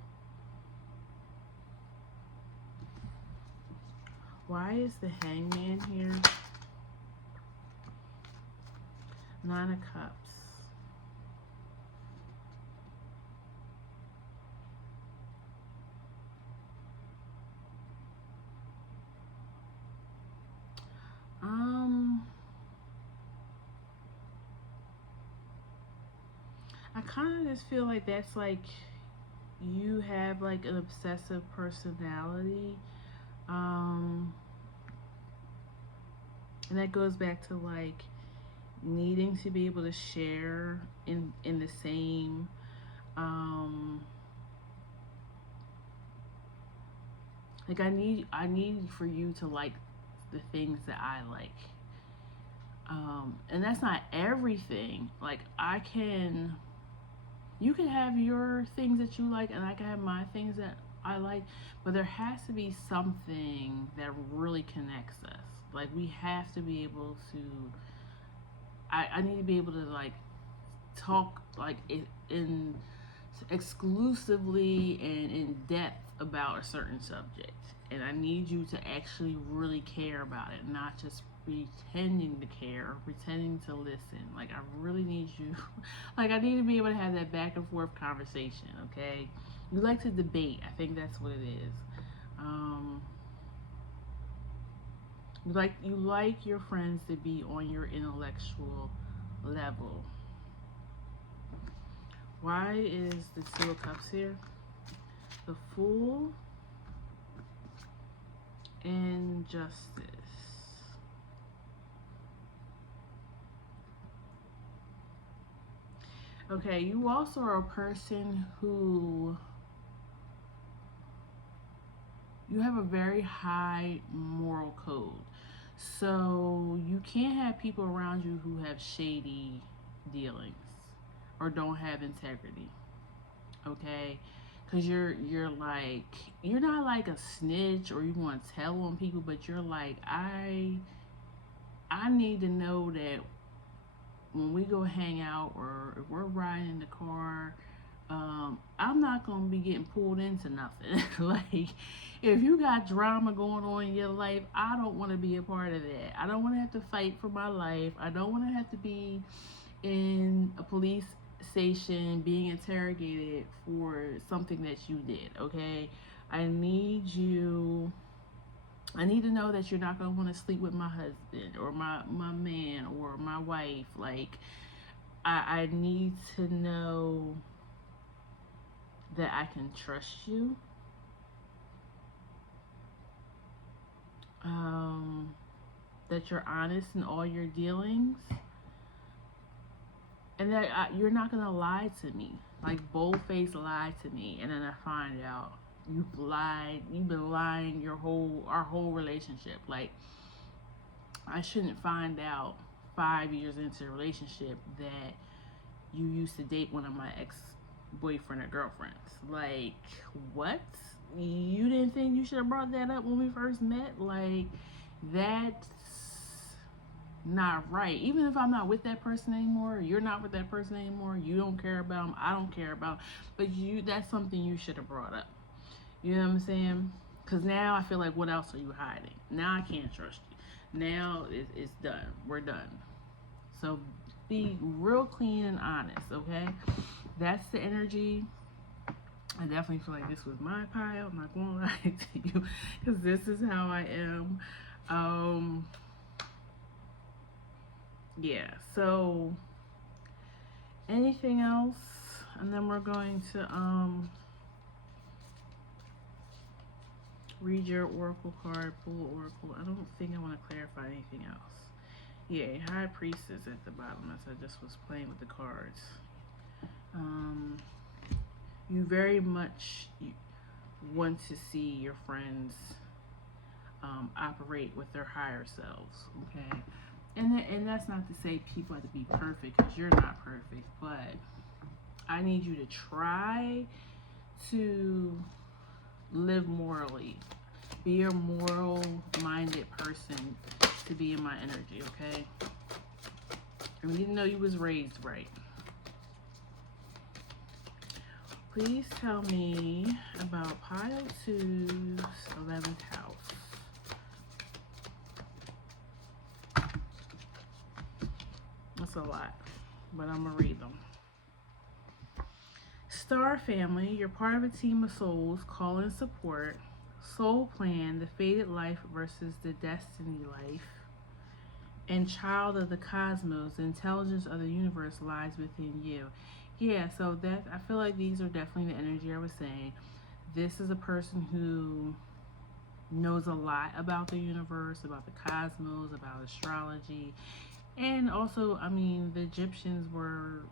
Why is the Hangman here? Nine of Cups. I kind of just feel like that's like you have like an obsessive personality. And that goes back to like needing to be able to share in the same like I need for you to like the things that I like. And that's not everything. Like you can have your things that you like and I can have my things that I like, but there has to be something that really connects us. Like we have to be able to I need to be able to like talk like in exclusively and in depth about a certain subject, and I need you to actually really care about it, not just pretending to care or pretending to listen. Like I really need you like I need to be able to have that back and forth conversation, okay? You like to debate. I think that's what it is. You like your friends to be on your intellectual level. Why is the Two of Cups here? The Fool and Justice. Okay, you also are a person who you have a very high moral code. So you can't have people around you who have shady dealings or don't have integrity. Okay? because you're not like a snitch or you want to tell on people, but you're like, I need to know that when we go hang out or if we're riding in the car, I'm not gonna be getting pulled into nothing. Like, if you got drama going on in your life, I don't want to be a part of that. I don't want to have to fight for my life. I don't want to have to be in a police station being interrogated for something that you did. Okay, I need you. I need to know that you're not gonna want to sleep with my husband or my man or my wife. Like, I need to know that I can trust you. That you're honest in all your dealings, and that you're not gonna lie to me, like bold-faced lie to me, and then I find out you've lied. You've been lying our whole relationship. Like, I shouldn't find out 5 years into a relationship that you used to date one of my ex-boyfriend or girlfriends. Like, what? You didn't think you should have brought that up when we first met? Like, that's not right. Even if I'm not with that person anymore, you're not with that person anymore, you don't care about them, I don't care about them, but that's something you should have brought up. You know what I'm saying? Because now I feel like, what else are you hiding? Now I can't trust you. Now it's done. We're done. So be real clean and honest, okay? That's the energy. I definitely feel like this was my pile. I'm not gonna lie to you, because this is how I am. Yeah, so anything else? And then we're going to read your oracle card, pull oracle. I don't think I want to clarify anything else. Yeah, High Priestess at the bottom, as I just was playing with the cards. You very much want to see your friends operate with their higher selves, okay? And that's not to say people have to be perfect, because you're not perfect, but I need you to try to live morally. Be a moral-minded person to be in my energy, okay? And you know you was raised right. Please tell me about pile 2's 11th house. That's a lot, but I'm gonna read them. Star family, you're part of a team of souls, call in support. Soul plan, the fated life versus the destiny life. And child of the cosmos, the intelligence of the universe lies within you. Yeah, so that, I feel like these are definitely the energy I was saying. This is a person who knows a lot about the universe, about the cosmos, about astrology. And also, I mean, the Egyptians were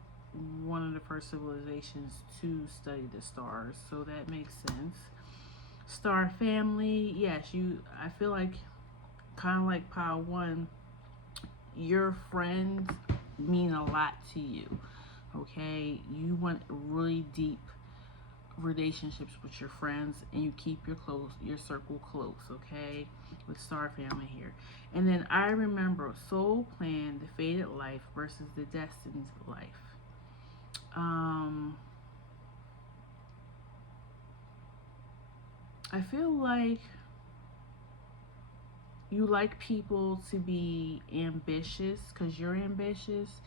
one of the first civilizations to study the stars, so that makes sense. Star family, yes, I feel like, kind of like pile 1, your friends mean a lot to you, okay? You want really deep relationships with your friends, and you keep your circle close, okay? With Star family here. And then I remember soul plan, the fated life versus the destined life. I feel like you like people to be ambitious, because you're ambitious.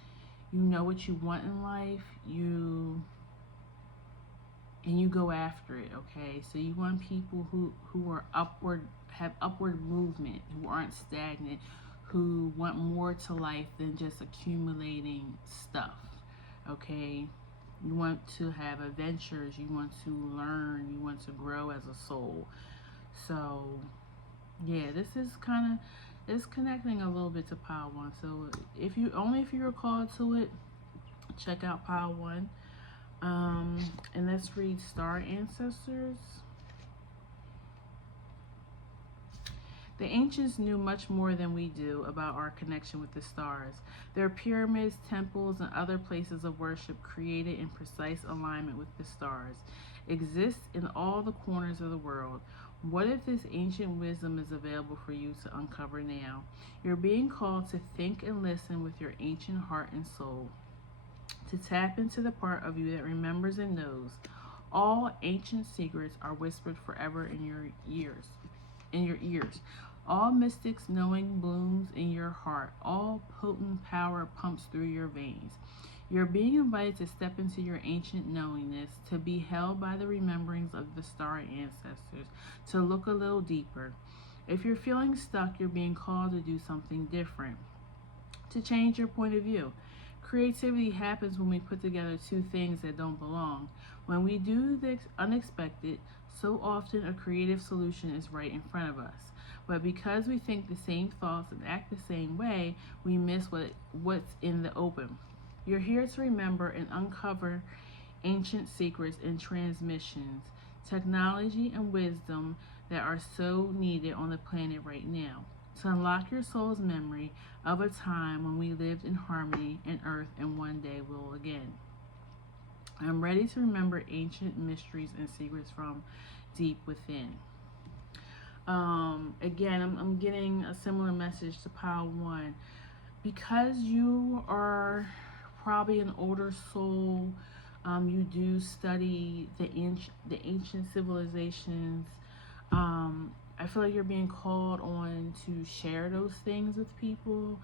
You know what you want in life. You go after it, okay? So you want people who are have upward movement, who aren't stagnant, who want more to life than just accumulating stuff, okay? You want to have adventures, you want to learn, you want to grow as a soul. So yeah, this is kind of, it's connecting a little bit to pile 1. So if you're called to it, check out pile 1. And let's read star ancestors. The ancients knew much more than we do about our connection with the stars. Their pyramids, temples, and other places of worship created in precise alignment with the stars. exists in all the corners of the world. What if this ancient wisdom is available for you to uncover now? You're being called to think and listen with your ancient heart and soul, to tap into the part of you that remembers and knows. All ancient secrets are whispered forever in your ears. In your ears. All mystics knowing blooms in your heart. All potent power pumps through your veins. You're being invited to step into your ancient knowingness, to be held by the rememberings of the starry ancestors, to look a little deeper. If you're feeling stuck, you're being called to do something different, to change your point of view. Creativity happens when we put together two things that don't belong. When we do the unexpected, so often a creative solution is right in front of us. But because we think the same thoughts and act the same way, we miss what's in the open. You're here to remember and uncover ancient secrets and transmissions, technology and wisdom that are so needed on the planet right now. To unlock your soul's memory of a time when we lived in harmony in earth and one day will again. I'm ready to remember ancient mysteries and secrets from deep within. Again, I'm getting a similar message to pile 1. Because you are probably an older soul, you do study the ancient civilizations. I feel like you're being called on to share those things with people,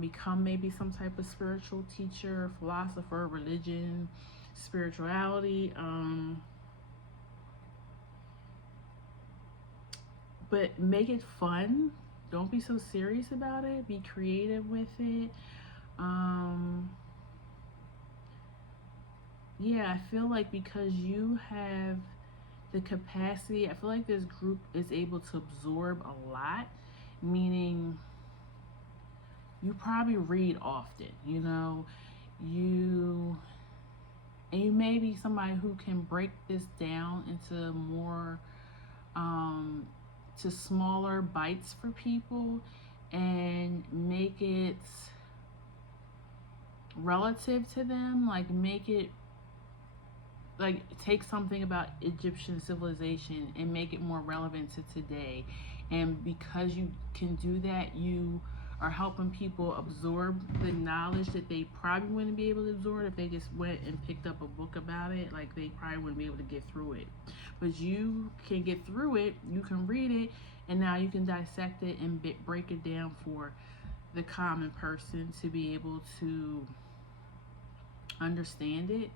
become maybe some type of spiritual teacher, philosopher, religion, spirituality. But make it fun. Don't be so serious about it. Be creative with it. Yeah, I feel like because you have the capacity, I feel like this group is able to absorb a lot, meaning you probably read often, you and you may be somebody who can break this down into more to smaller bites for people and make it relative to them, like make it like take something about Egyptian civilization and make it more relevant to today. And because you can do that, you are helping people absorb the knowledge that they probably wouldn't be able to absorb if they just went and picked up a book about it. Like they probably wouldn't be able to get through it. But you can get through it, you can read it, and now you can dissect it and break it down for the common person to be able to understand it.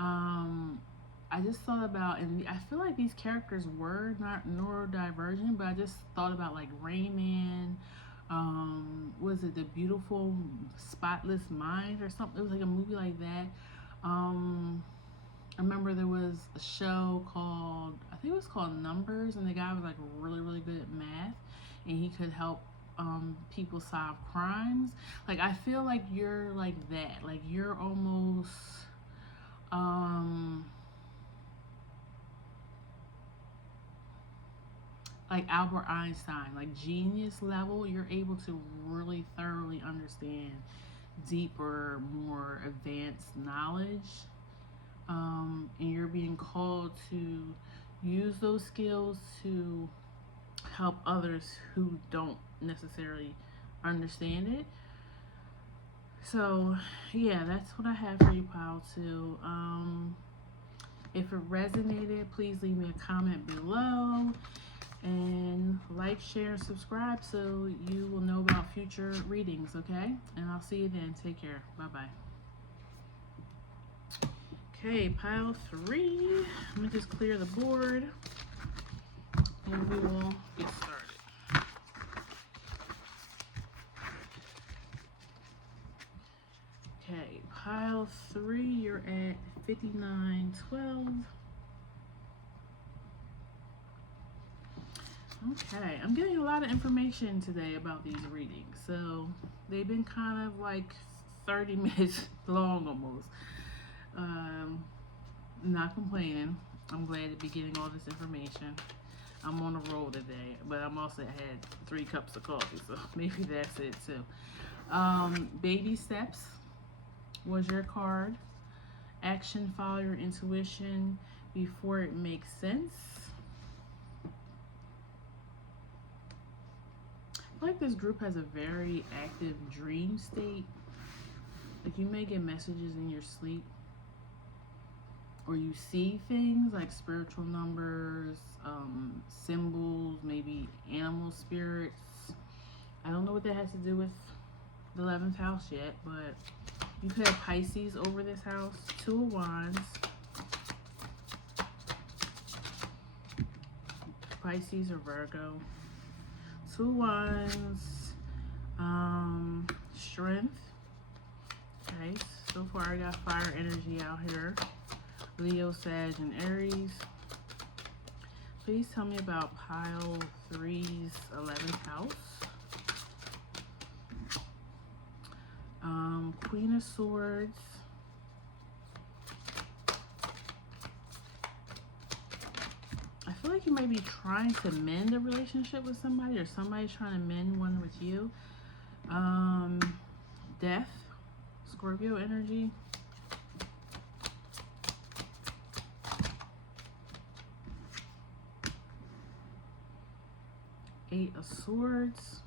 I just thought about, and I feel like these characters were not neurodivergent, but I just thought about like Rain Man, was it The Beautiful Spotless Mind or something? It was like a movie like that. I remember there was a show called, I think it was called Numbers, and the guy was like really, really good at math, and he could help people solve crimes. Like I feel like you're like that. Like you're almost like Albert Einstein, like genius level. You're able to really thoroughly understand deeper, more advanced knowledge, and you're being called to use those skills to help others who don't necessarily understand it. So yeah, that's what I have for you, Pile 2. If it resonated, please leave me a comment below and like, share, and subscribe so you will know about future readings, okay? And I'll see you then. Take care. Bye-bye. Okay, pile 3. Let me just clear the board and we will get started. Okay, pile 3, you're at 5912. Okay, I'm getting a lot of information today about these readings. So they've been kind of like 30 minutes long almost. Not complaining. I'm glad to be getting all this information. I'm on a roll today, but I'm also had 3 cups of coffee, so maybe that's it too. Baby steps was your card. Action, follow your intuition. before it makes sense. I feel like this group has a very active dream state. Like you may get messages in your sleep, or you see things like spiritual numbers, symbols, maybe animal spirits. I don't know what that has to do with the 11th house yet, but you could have Pisces over this house. 2 of Wands. Pisces or Virgo. 2 Wands. Strength. Okay, so far I got fire energy out here. Leo, Sag, and Aries. Please tell me about pile 3's 11th house. Queen of Swords. I feel like you might be trying to mend a relationship with somebody, or somebody's trying to mend one with you. Death. Scorpio energy. Eight of Swords.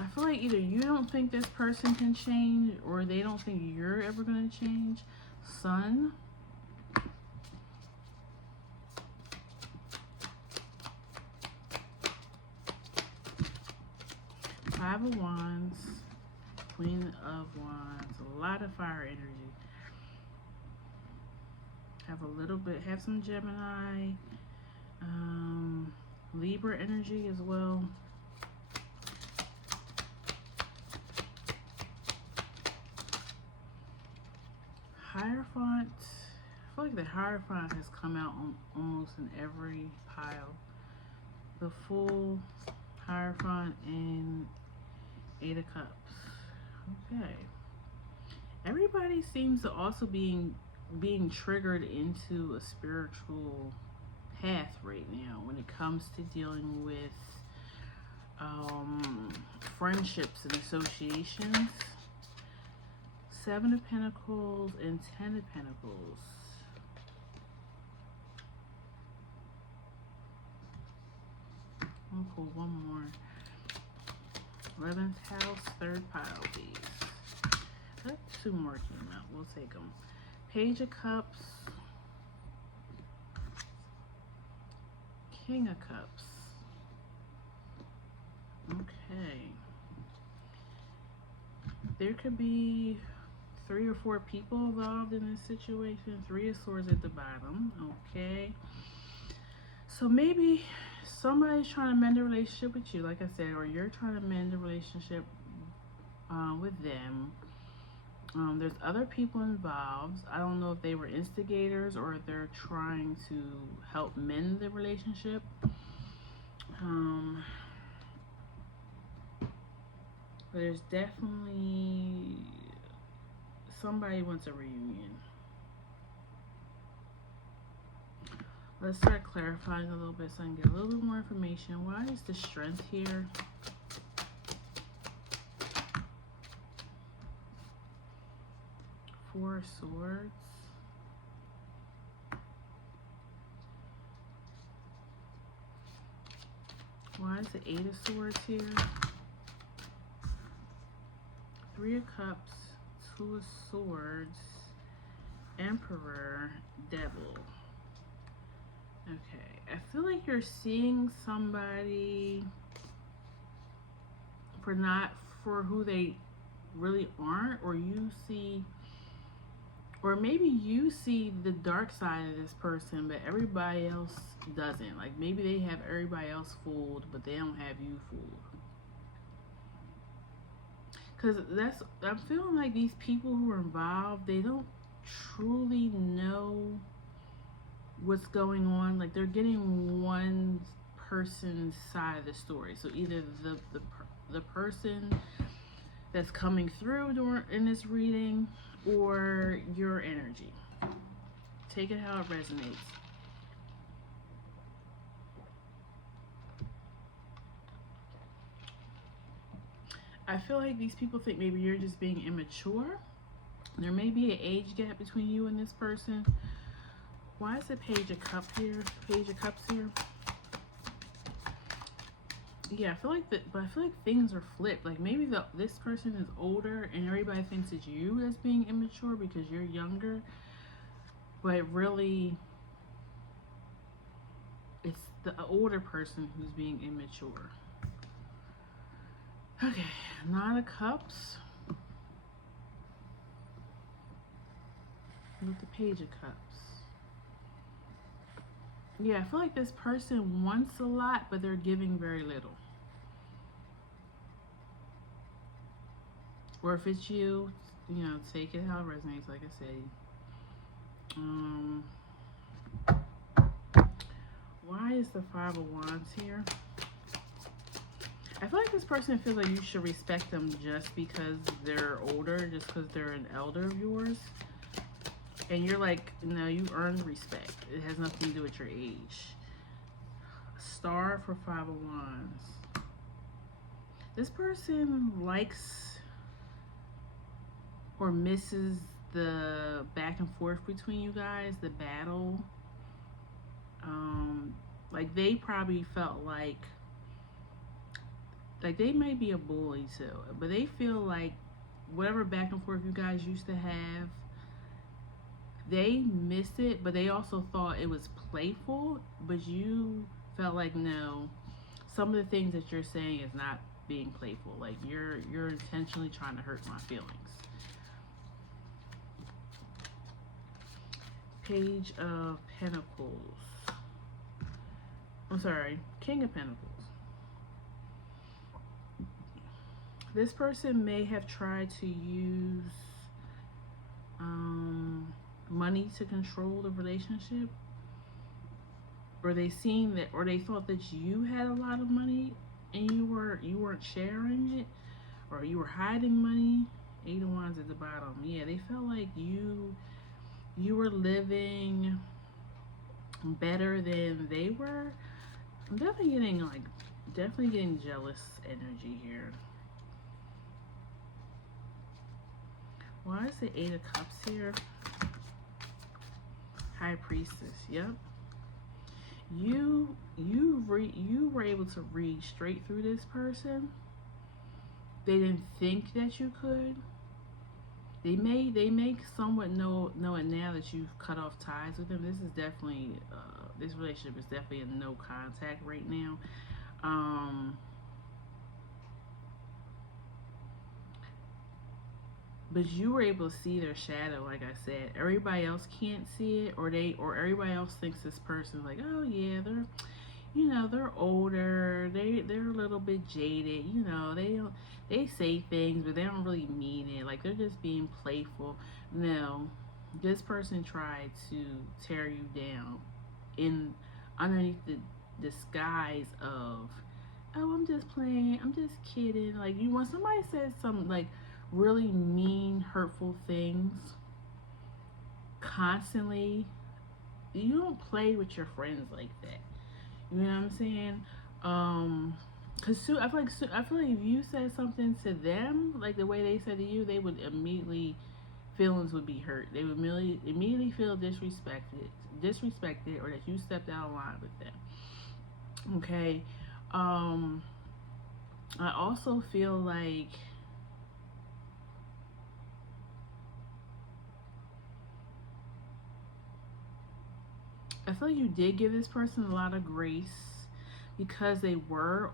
I feel like either you don't think this person can change, or they don't think you're ever going to change. Sun. Five of Wands. Queen of Wands. A lot of fire energy. Have some Gemini. Libra energy as well. Hierophant. I feel like the Hierophant has come out on almost in every pile. The Fool, Hierophant, and 8 of Cups. Okay. Everybody seems to also being triggered into a spiritual path right now when it comes to dealing with friendships and associations. 7 of Pentacles and 10 of Pentacles. I'll pull one more. 11th house, 3rd pile, please. 2 more came out. We'll take them. Page of Cups. King of Cups. Okay. There could be 3 or 4 people involved in this situation. 3 of Swords at the bottom. Okay. So maybe somebody's trying to mend a relationship with you, like I said, or you're trying to mend a relationship with them. There's other people involved. I don't know if they were instigators or if they're trying to help mend the relationship. But there's definitely somebody wants a reunion. Let's start clarifying a little bit so I can get a little bit more information. Why is the Strength here? Four of Swords. Why is the 8 of Swords here? 3 of Cups, 2 of Swords, Emperor, Devil. Okay, I feel like you're seeing somebody for who they really aren't, or you see, or maybe you see the dark side of this person, but everybody else doesn't. Like maybe they have everybody else fooled, but they don't have you fooled. Because I'm feeling like these people who are involved, they don't truly know what's going on. Like they're getting one person's side of the story. So either the person that's coming through in this reading, or your energy. Take it how it resonates. I feel like these people think maybe you're just being immature, There may be an age gap between you and this person. Why is the Page of Cups here? Page of Cups here. Yeah, I feel like but I feel like things are flipped. Like maybe this person is older and everybody thinks it's you that's being immature because you're younger, but really it's the older person who's being immature. Okay, Nine of Cups with the Page of Cups. Yeah, I feel like this person wants a lot, but they're giving very little. Or if it's you, you know, take it how it resonates, like I said. Why is the Five of Wands here? I feel like this person feels like you should respect them just because they're older, just because they're an elder of yours. And you're like, no, you earned respect. It has nothing to do with your age. Star for Five of Wands. This person likes or misses the back and forth between you guys, the battle. Like they probably felt like they might be a bully too, but they feel like whatever back and forth you guys used to have, they missed it, but they also thought it was playful, but you felt like no, some of the things that you're saying is not being playful. Like you're intentionally trying to hurt my feelings. Page of Pentacles. I'm sorry, King of Pentacles. This person may have tried to use money to control the relationship, or they seen that, or they thought that you had a lot of money and you weren't sharing it, or you were hiding money. Eight of Wands at the bottom. Yeah, they felt like you were living better than they were. I'm definitely getting jealous energy here. Why is the Eight of Cups here? High Priestess. Yep. You were able to read straight through this person. They didn't think that you could. They may somewhat know it now that you've cut off ties with them. This is definitely this relationship is definitely a no contact right now. But you were able to see their shadow, like I said. Everybody else can't see it, or everybody else thinks this person's like, oh yeah, they're older, they're a little bit jaded, they say things but they don't really mean it, like they're just being playful. No, this person tried to tear you down in underneath the disguise of, oh, I'm just playing, I'm just kidding. Like when somebody says something like really mean, hurtful things constantly, you don't play with your friends like that. You know what I'm saying? Cause I feel like if you said something to them like the way they said to you, they would immediately, feelings would be hurt. They would immediately feel disrespected, or that you stepped out of line with them. Okay. I also feel like you did give this person a lot of grace because they were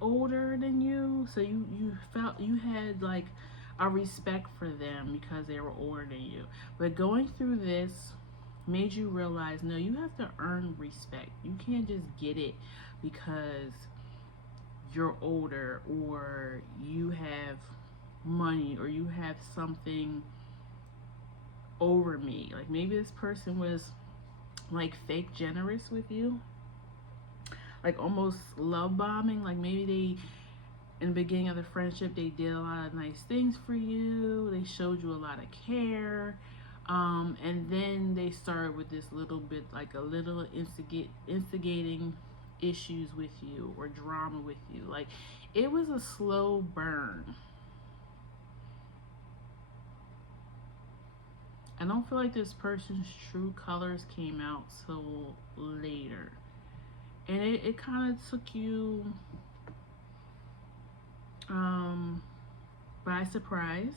older than you, so you felt you had like a respect for them because they were older than you. But going through this made you realize, no, you have to earn respect. You can't just get it because you're older, or you have money, or you have something over me. Like maybe this person was like fake generous with you, like almost love bombing. Like maybe they, in the beginning of the friendship, they did a lot of nice things for you, they showed you a lot of care, and then they started with this little bit, like a little instigating issues with you or drama with you. Like it was a slow burn. I don't feel like this person's true colors came out till later. And it kind of took you um, by surprise,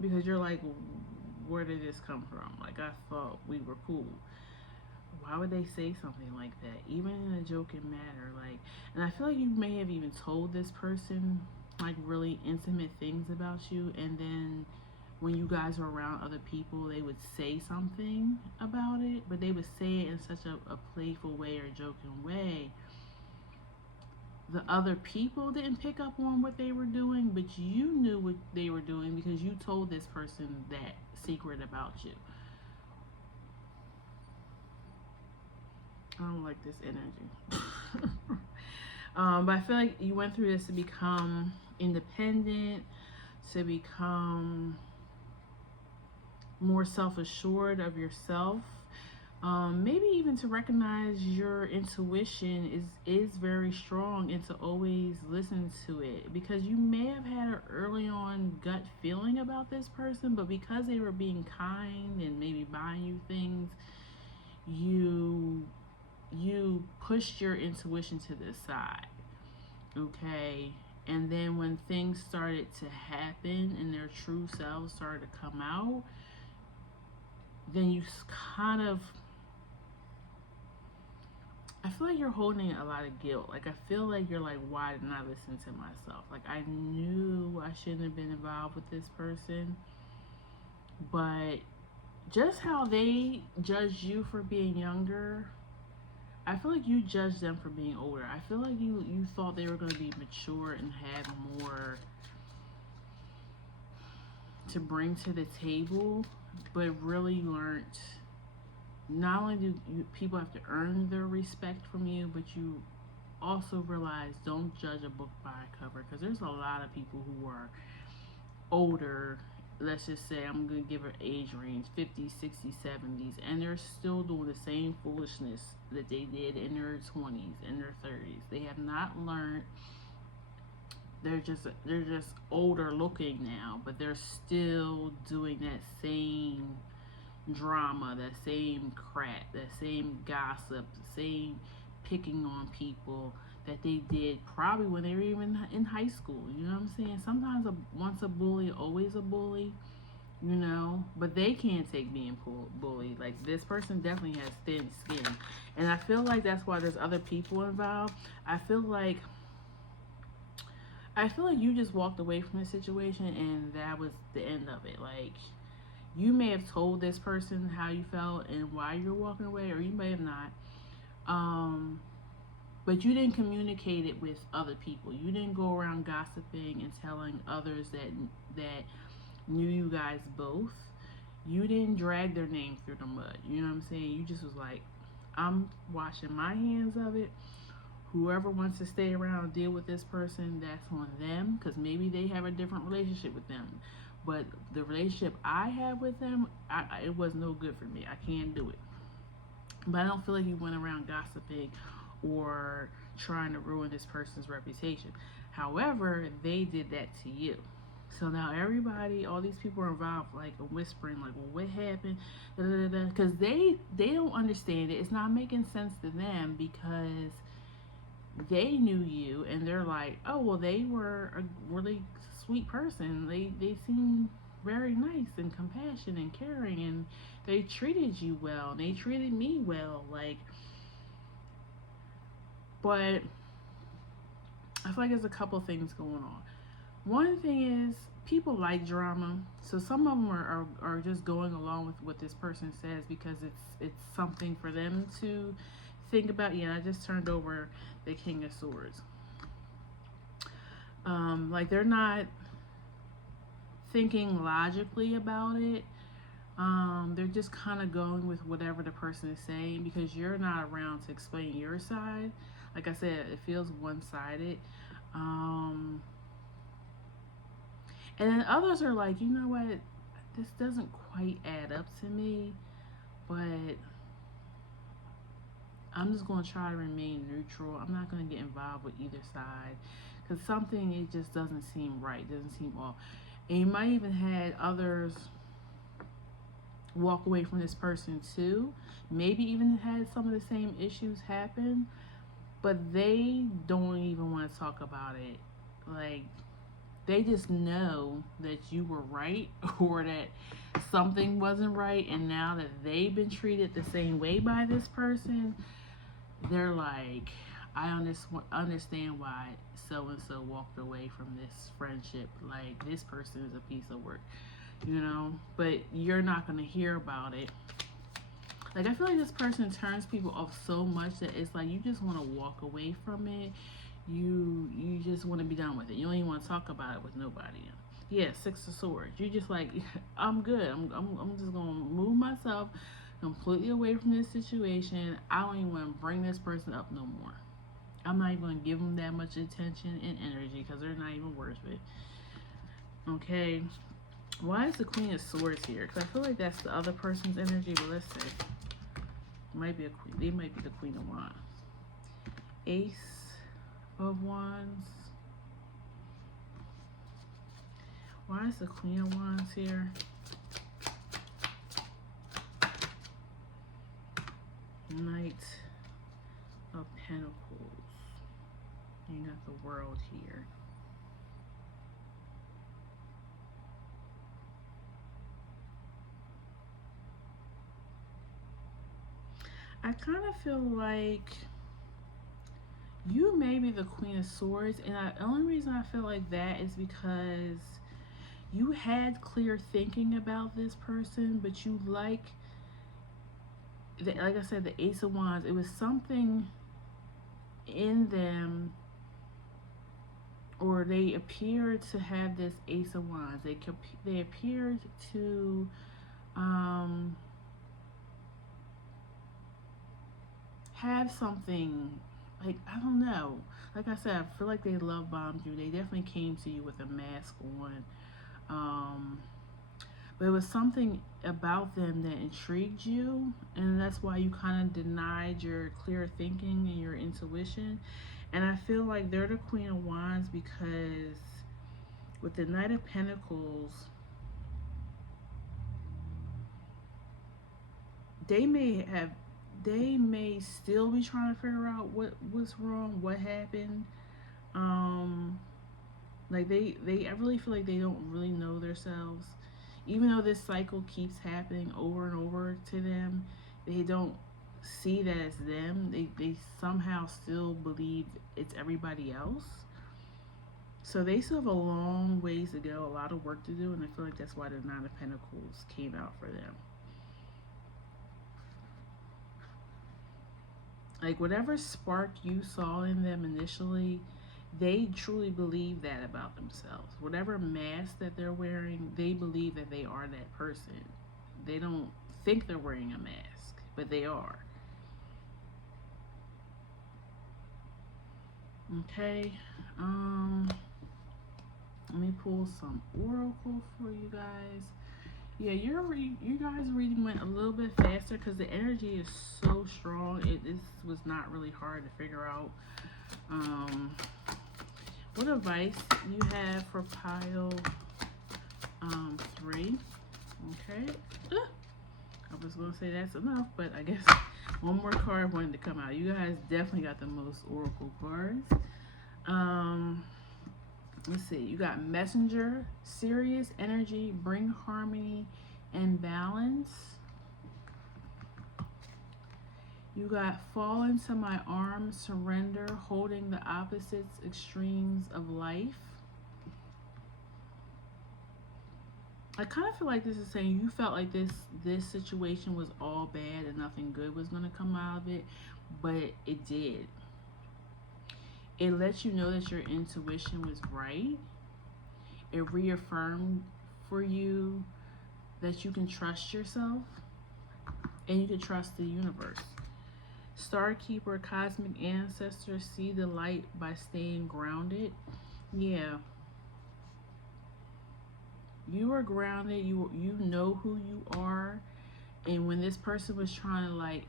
because you're like, where did this come from? Like, I thought we were cool. Why would they say something like that, even in a joking manner? Like, and I feel like you may have even told this person like really intimate things about you, and then when you guys were around other people, they would say something about it, but they would say it in such a playful way or joking way. The other people didn't pick up on what they were doing, but you knew what they were doing because you told this person that secret about you. I don't like this energy. But I feel like you went through this to become independent, to become more self-assured of yourself. Maybe even to recognize your intuition is very strong, and to always listen to it, because you may have had an early on gut feeling about this person, but because they were being kind and maybe buying you things, you pushed your intuition to the side. Okay, and then when things started to happen and their true selves started to come out, then you kind of, I feel like you're holding a lot of guilt. Like, I feel like you're like, why didn't I listen to myself? Like, I knew I shouldn't have been involved with this person, but just how they judged you for being younger, I feel like you judged them for being older. I feel like you thought they were going to be mature and have more to bring to the table, but really learned not only do people have to earn their respect from you, but you also realize, don't judge a book by a cover, because there's a lot of people who are older. Let's just say, I'm going to give an age range, 50s, 60s, 70s, and they're still doing the same foolishness that they did in their 20s and their 30s. They have not learned. They're just older looking now, but they're still doing that same drama, that same crap, that same gossip, the same picking on people that they did probably when they were even in high school. You know what I'm saying? Sometimes once a bully, always a bully. You know, but they can't take being bullied. Like, this person definitely has thin skin, and I feel like that's why there's other people involved. I feel like you just walked away from the situation, and that was the end of it. Like, you may have told this person how you felt and why you're walking away, or you may have not. But you didn't communicate it with other people. You didn't go around gossiping and telling others that knew you guys both. You didn't drag their name through the mud. You know what I'm saying? You just was like, I'm washing my hands of it. Whoever wants to stay around and deal with this person, that's on them, because maybe they have a different relationship with them. But the relationship I have with them, it was no good for me. I can't do it. But I don't feel like you went around gossiping or trying to ruin this person's reputation. However, they did that to you. So now everybody, all these people are involved, like whispering, like, well, what happened? Because they don't understand it. It's not making sense to them, because they knew you, and they're like, oh, well, they were a really sweet person. They seemed very nice and compassionate and caring, and they treated you well, and they treated me well. Like, but I feel like there's a couple things going on. One thing is, people like drama, so some of them are just going along with what this person says because it's something for them to think about. Yeah, I just turned over the King of Swords. Like, they're not thinking logically about it. They're just kind of going with whatever the person is saying, because you're not around to explain your side. Like I said, it feels one-sided. And then others are like, you know what, this doesn't quite add up to me, but I'm just going to try to remain neutral. I'm not going to get involved with either side, because something, it just doesn't seem right, doesn't seem off. And you might even had others walk away from this person too. Maybe even had some of the same issues happen, but they don't even want to talk about it. Like, they just know that you were right or that something wasn't right, and now that they've been treated the same way by this person, they're like, I understand why so and so walked away from this friendship. Like, this person is a piece of work, you know? But you're not going to hear about it. Like, I feel like this person turns people off so much that it's like you just want to walk away from it. You just want to be done with it. You don't even want to talk about it with nobody. Yeah, Six of Swords. You just like, I'm good. I'm just gonna move myself completely away from this situation. I don't even want to bring this person up no more. I'm not even gonna give them that much attention and energy because they're not even worth it. Okay. Why is the Queen of Swords here? Because I feel like that's the other person's energy. But let's see. It might be a queen. They might be the Queen of Wands. Ace of Wands. Why is the Queen of Wands here? Knight of Pentacles. You got the World here. I kind of feel like you may be the Queen of Swords, and the only reason I feel like that is because you had clear thinking about this person, but you like I said, the Ace of Wands. It was something in them, or they appeared to have this Ace of Wands. They appeared to have something, like, I don't know. Like I said, I feel like they love bombed you. They definitely came to you with a mask on. But it was something about them that intrigued you, and that's why you kind of denied your clear thinking and your intuition. And I feel like they're the Queen of Wands because with the Knight of Pentacles, they may still be trying to figure out what's wrong, what happened. Like I really feel like they don't really know themselves. Even though this cycle keeps happening over and over to them, they don't see that as them. They somehow still believe it's everybody else. So they still have a long ways to go, a lot of work to do, and I feel like that's why the Nine of Pentacles came out for them. Like, whatever spark you saw in them initially, they truly believe that about themselves. Whatever mask that they're wearing, they believe that they are that person. They don't think they're wearing a mask, but they are. Okay. Let me pull some oracle for you guys. Yeah, you guys' reading went a little bit faster because the energy is so strong. This was not really hard to figure out. What advice you have for pile 3? Okay. I was gonna say that's enough, but I guess one more card wanted to come out. You guys definitely got the most oracle cards. Let's see. You got Messenger, serious energy, bring harmony and balance. You got fall into my arms, surrender, holding the opposites, extremes of life. I kind of feel like this is saying you felt like this situation was all bad and nothing good was going to come out of it, but it did. It lets you know that your intuition was right. It reaffirmed for you that you can trust yourself and you can trust the universe. Star Keeper, cosmic ancestor, see the light by staying grounded. Yeah. You are grounded. You know who you are. And when this person was trying to like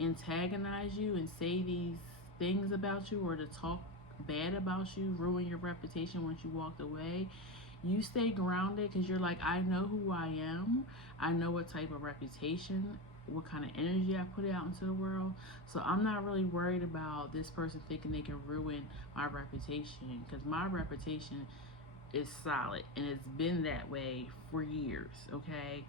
antagonize you and say these things about you or to talk bad about you, ruin your reputation once you walked away, You stay grounded because you're like, I know who I am. I know what type of reputation, what kind of energy I put out into the world. So I'm not really worried about this person thinking they can ruin my reputation, because my reputation is solid and it's been that way for years, okay?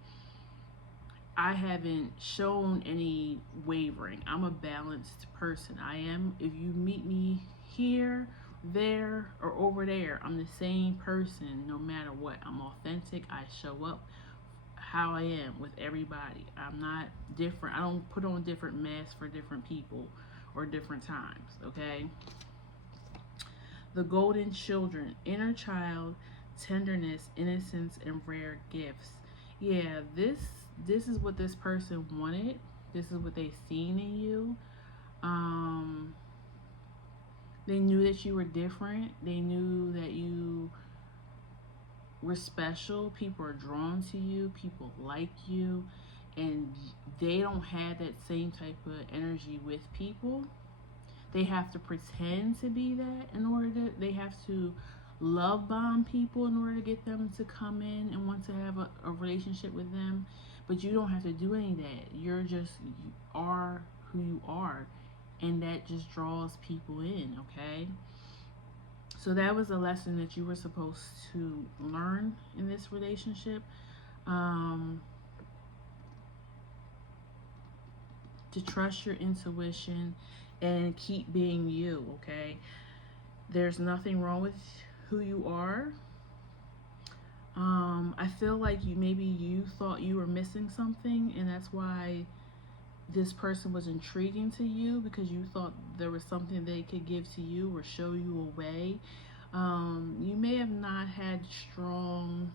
I haven't shown any wavering. I'm a balanced person. I am. If you meet me here, there, or over there, I'm the same person no matter what. I'm authentic. I show up how I am with everybody. I'm not different. I don't put on different masks for different people or different times, okay? The golden children, inner child, tenderness, innocence, and rare gifts. Yeah, this is what this person wanted. This is what they seen in you. Um, they knew that you were different. They knew that you were special. People are drawn to you. People like you, and they don't have that same type of energy with people. They have to pretend to be that in order to, they have to love bomb people in order to get them to come in and want to have a relationship with them. But you don't have to do any of that. You are who you are. And that just draws people in, okay? So that was a lesson that you were supposed to learn in this relationship. Um, to trust your intuition and keep being you, okay? There's nothing wrong with who you are. I feel like you thought you were missing something, and that's why this person was intriguing to you, because you thought there was something they could give to you or show you a way. You may have not had strong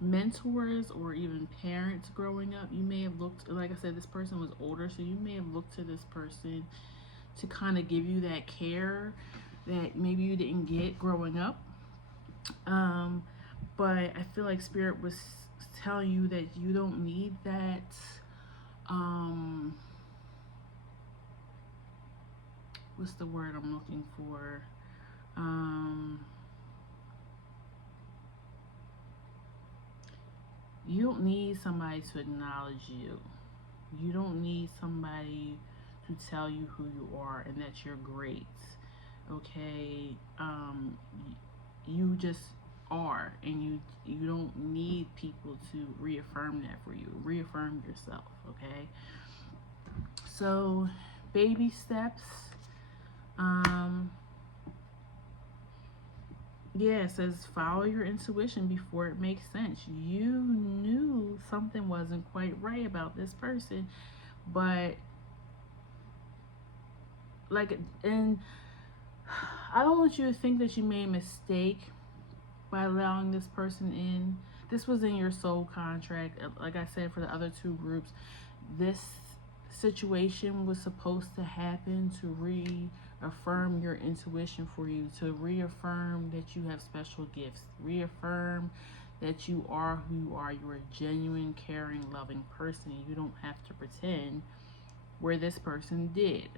mentors or even parents growing up. You may have looked, like I said, this person was older, so you may have looked to this person to kind of give you that care that maybe you didn't get growing up. But I feel like Spirit was telling you that you don't need that. What's the word I'm looking for? You don't need somebody to acknowledge you. You don't need somebody to tell you who you are and that you're great. Okay? You just are, and you don't need people to reaffirm that for you. Reaffirm yourself, okay? So, baby steps. Yeah, it says follow your intuition before it makes sense. You knew something wasn't quite right about this person, but like, and I don't want you to think that you made a mistake by allowing this person in. This was in your soul contract. Like I said, for the other two groups, this situation was supposed to happen to reaffirm your intuition for you, to reaffirm that you have special gifts, reaffirm that you are who you are. You're a genuine, caring, loving person. You don't have to pretend, where this person did.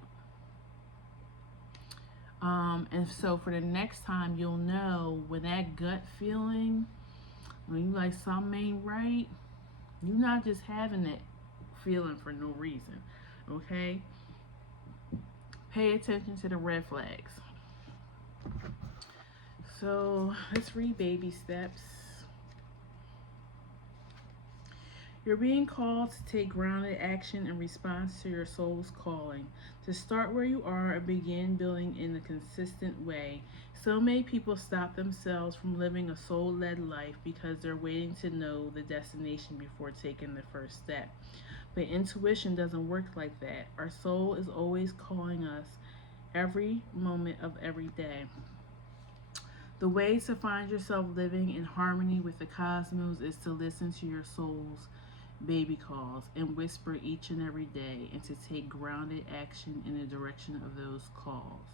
And so for the next time, you'll know when that gut feeling, when you like something ain't right, you're not just having that feeling for no reason, okay? Pay attention to the red flags. So let's read baby steps. You're being called to take grounded action in response to your soul's calling, to start where you are and begin building in a consistent way. So many people stop themselves from living a soul-led life because they're waiting to know the destination before taking the first step. But intuition doesn't work like that. Our soul is always calling us every moment of every day. The way to find yourself living in harmony with the cosmos is to listen to your soul's baby calls and whisper each and every day, and to take grounded action in the direction of those calls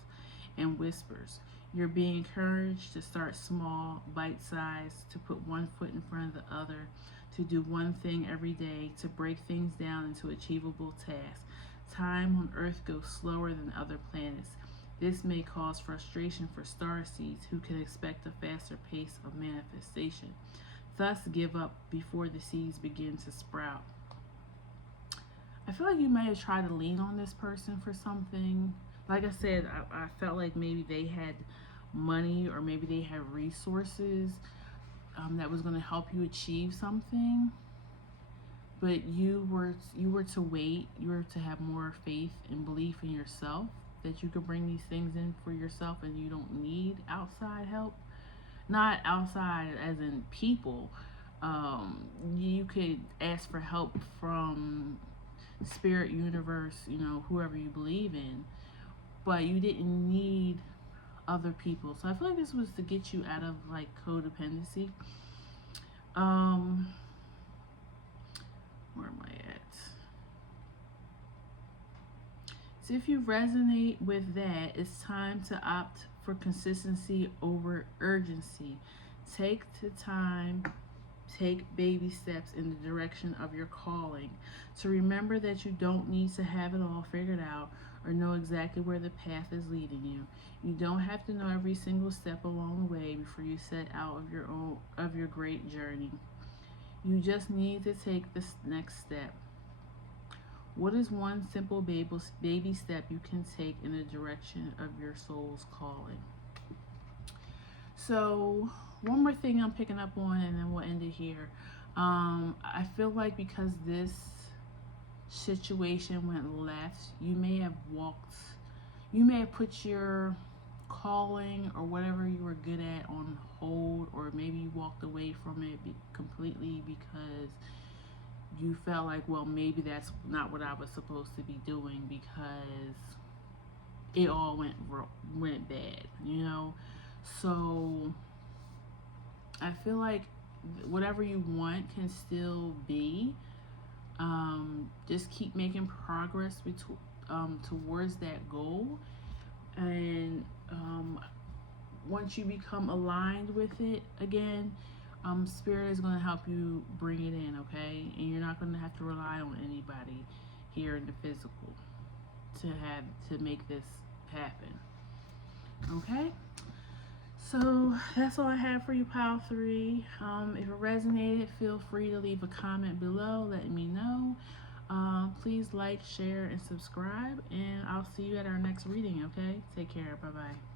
and whispers. You're being encouraged to start small, bite-sized, to put one foot in front of the other, to do one thing every day, to break things down into achievable tasks. Time on Earth goes slower than other planets. This may cause frustration for star seeds who can expect a faster pace of manifestation. Thus, give up before the seeds begin to sprout. I feel like you may have tried to lean on this person for something. Like I said, I felt like maybe they had money or maybe they had resources that was going to help you achieve something. But you were to wait. You were to have more faith and belief in yourself that you could bring these things in for yourself, and you don't need outside help. Not outside as in people. You could ask for help from spirit, universe, whoever you believe in, but you didn't need other people. So I feel like this was to get you out of like codependency. Where am I at? So if you resonate with that, it's time to opt for consistency over urgency. Take the time, take baby steps in the direction of your calling. To remember that you don't need to have it all figured out or know exactly where the path is leading you. You don't have to know every single step along the way before you set out of your great journey. You just need to take this next step. What is one simple baby step you can take in the direction of your soul's calling? So, one more thing I'm picking up on, and then we'll end it here. I feel like because this situation went left, you may have put your calling or whatever you were good at on hold, or maybe you walked away from it completely because you felt like, well, maybe that's not what I was supposed to be doing because it all went bad, So I feel like whatever you want can still be. Just keep making progress towards that goal, and once you become aligned with it again, spirit is going to help you bring it in, okay? And you're not going to have to rely on anybody here in the physical to make this happen, okay? So that's all I have for you, Pile 3. If it resonated, feel free to leave a comment below letting me know. Please like, share, and subscribe, and I'll see you at our next reading, okay? Take care. Bye-bye.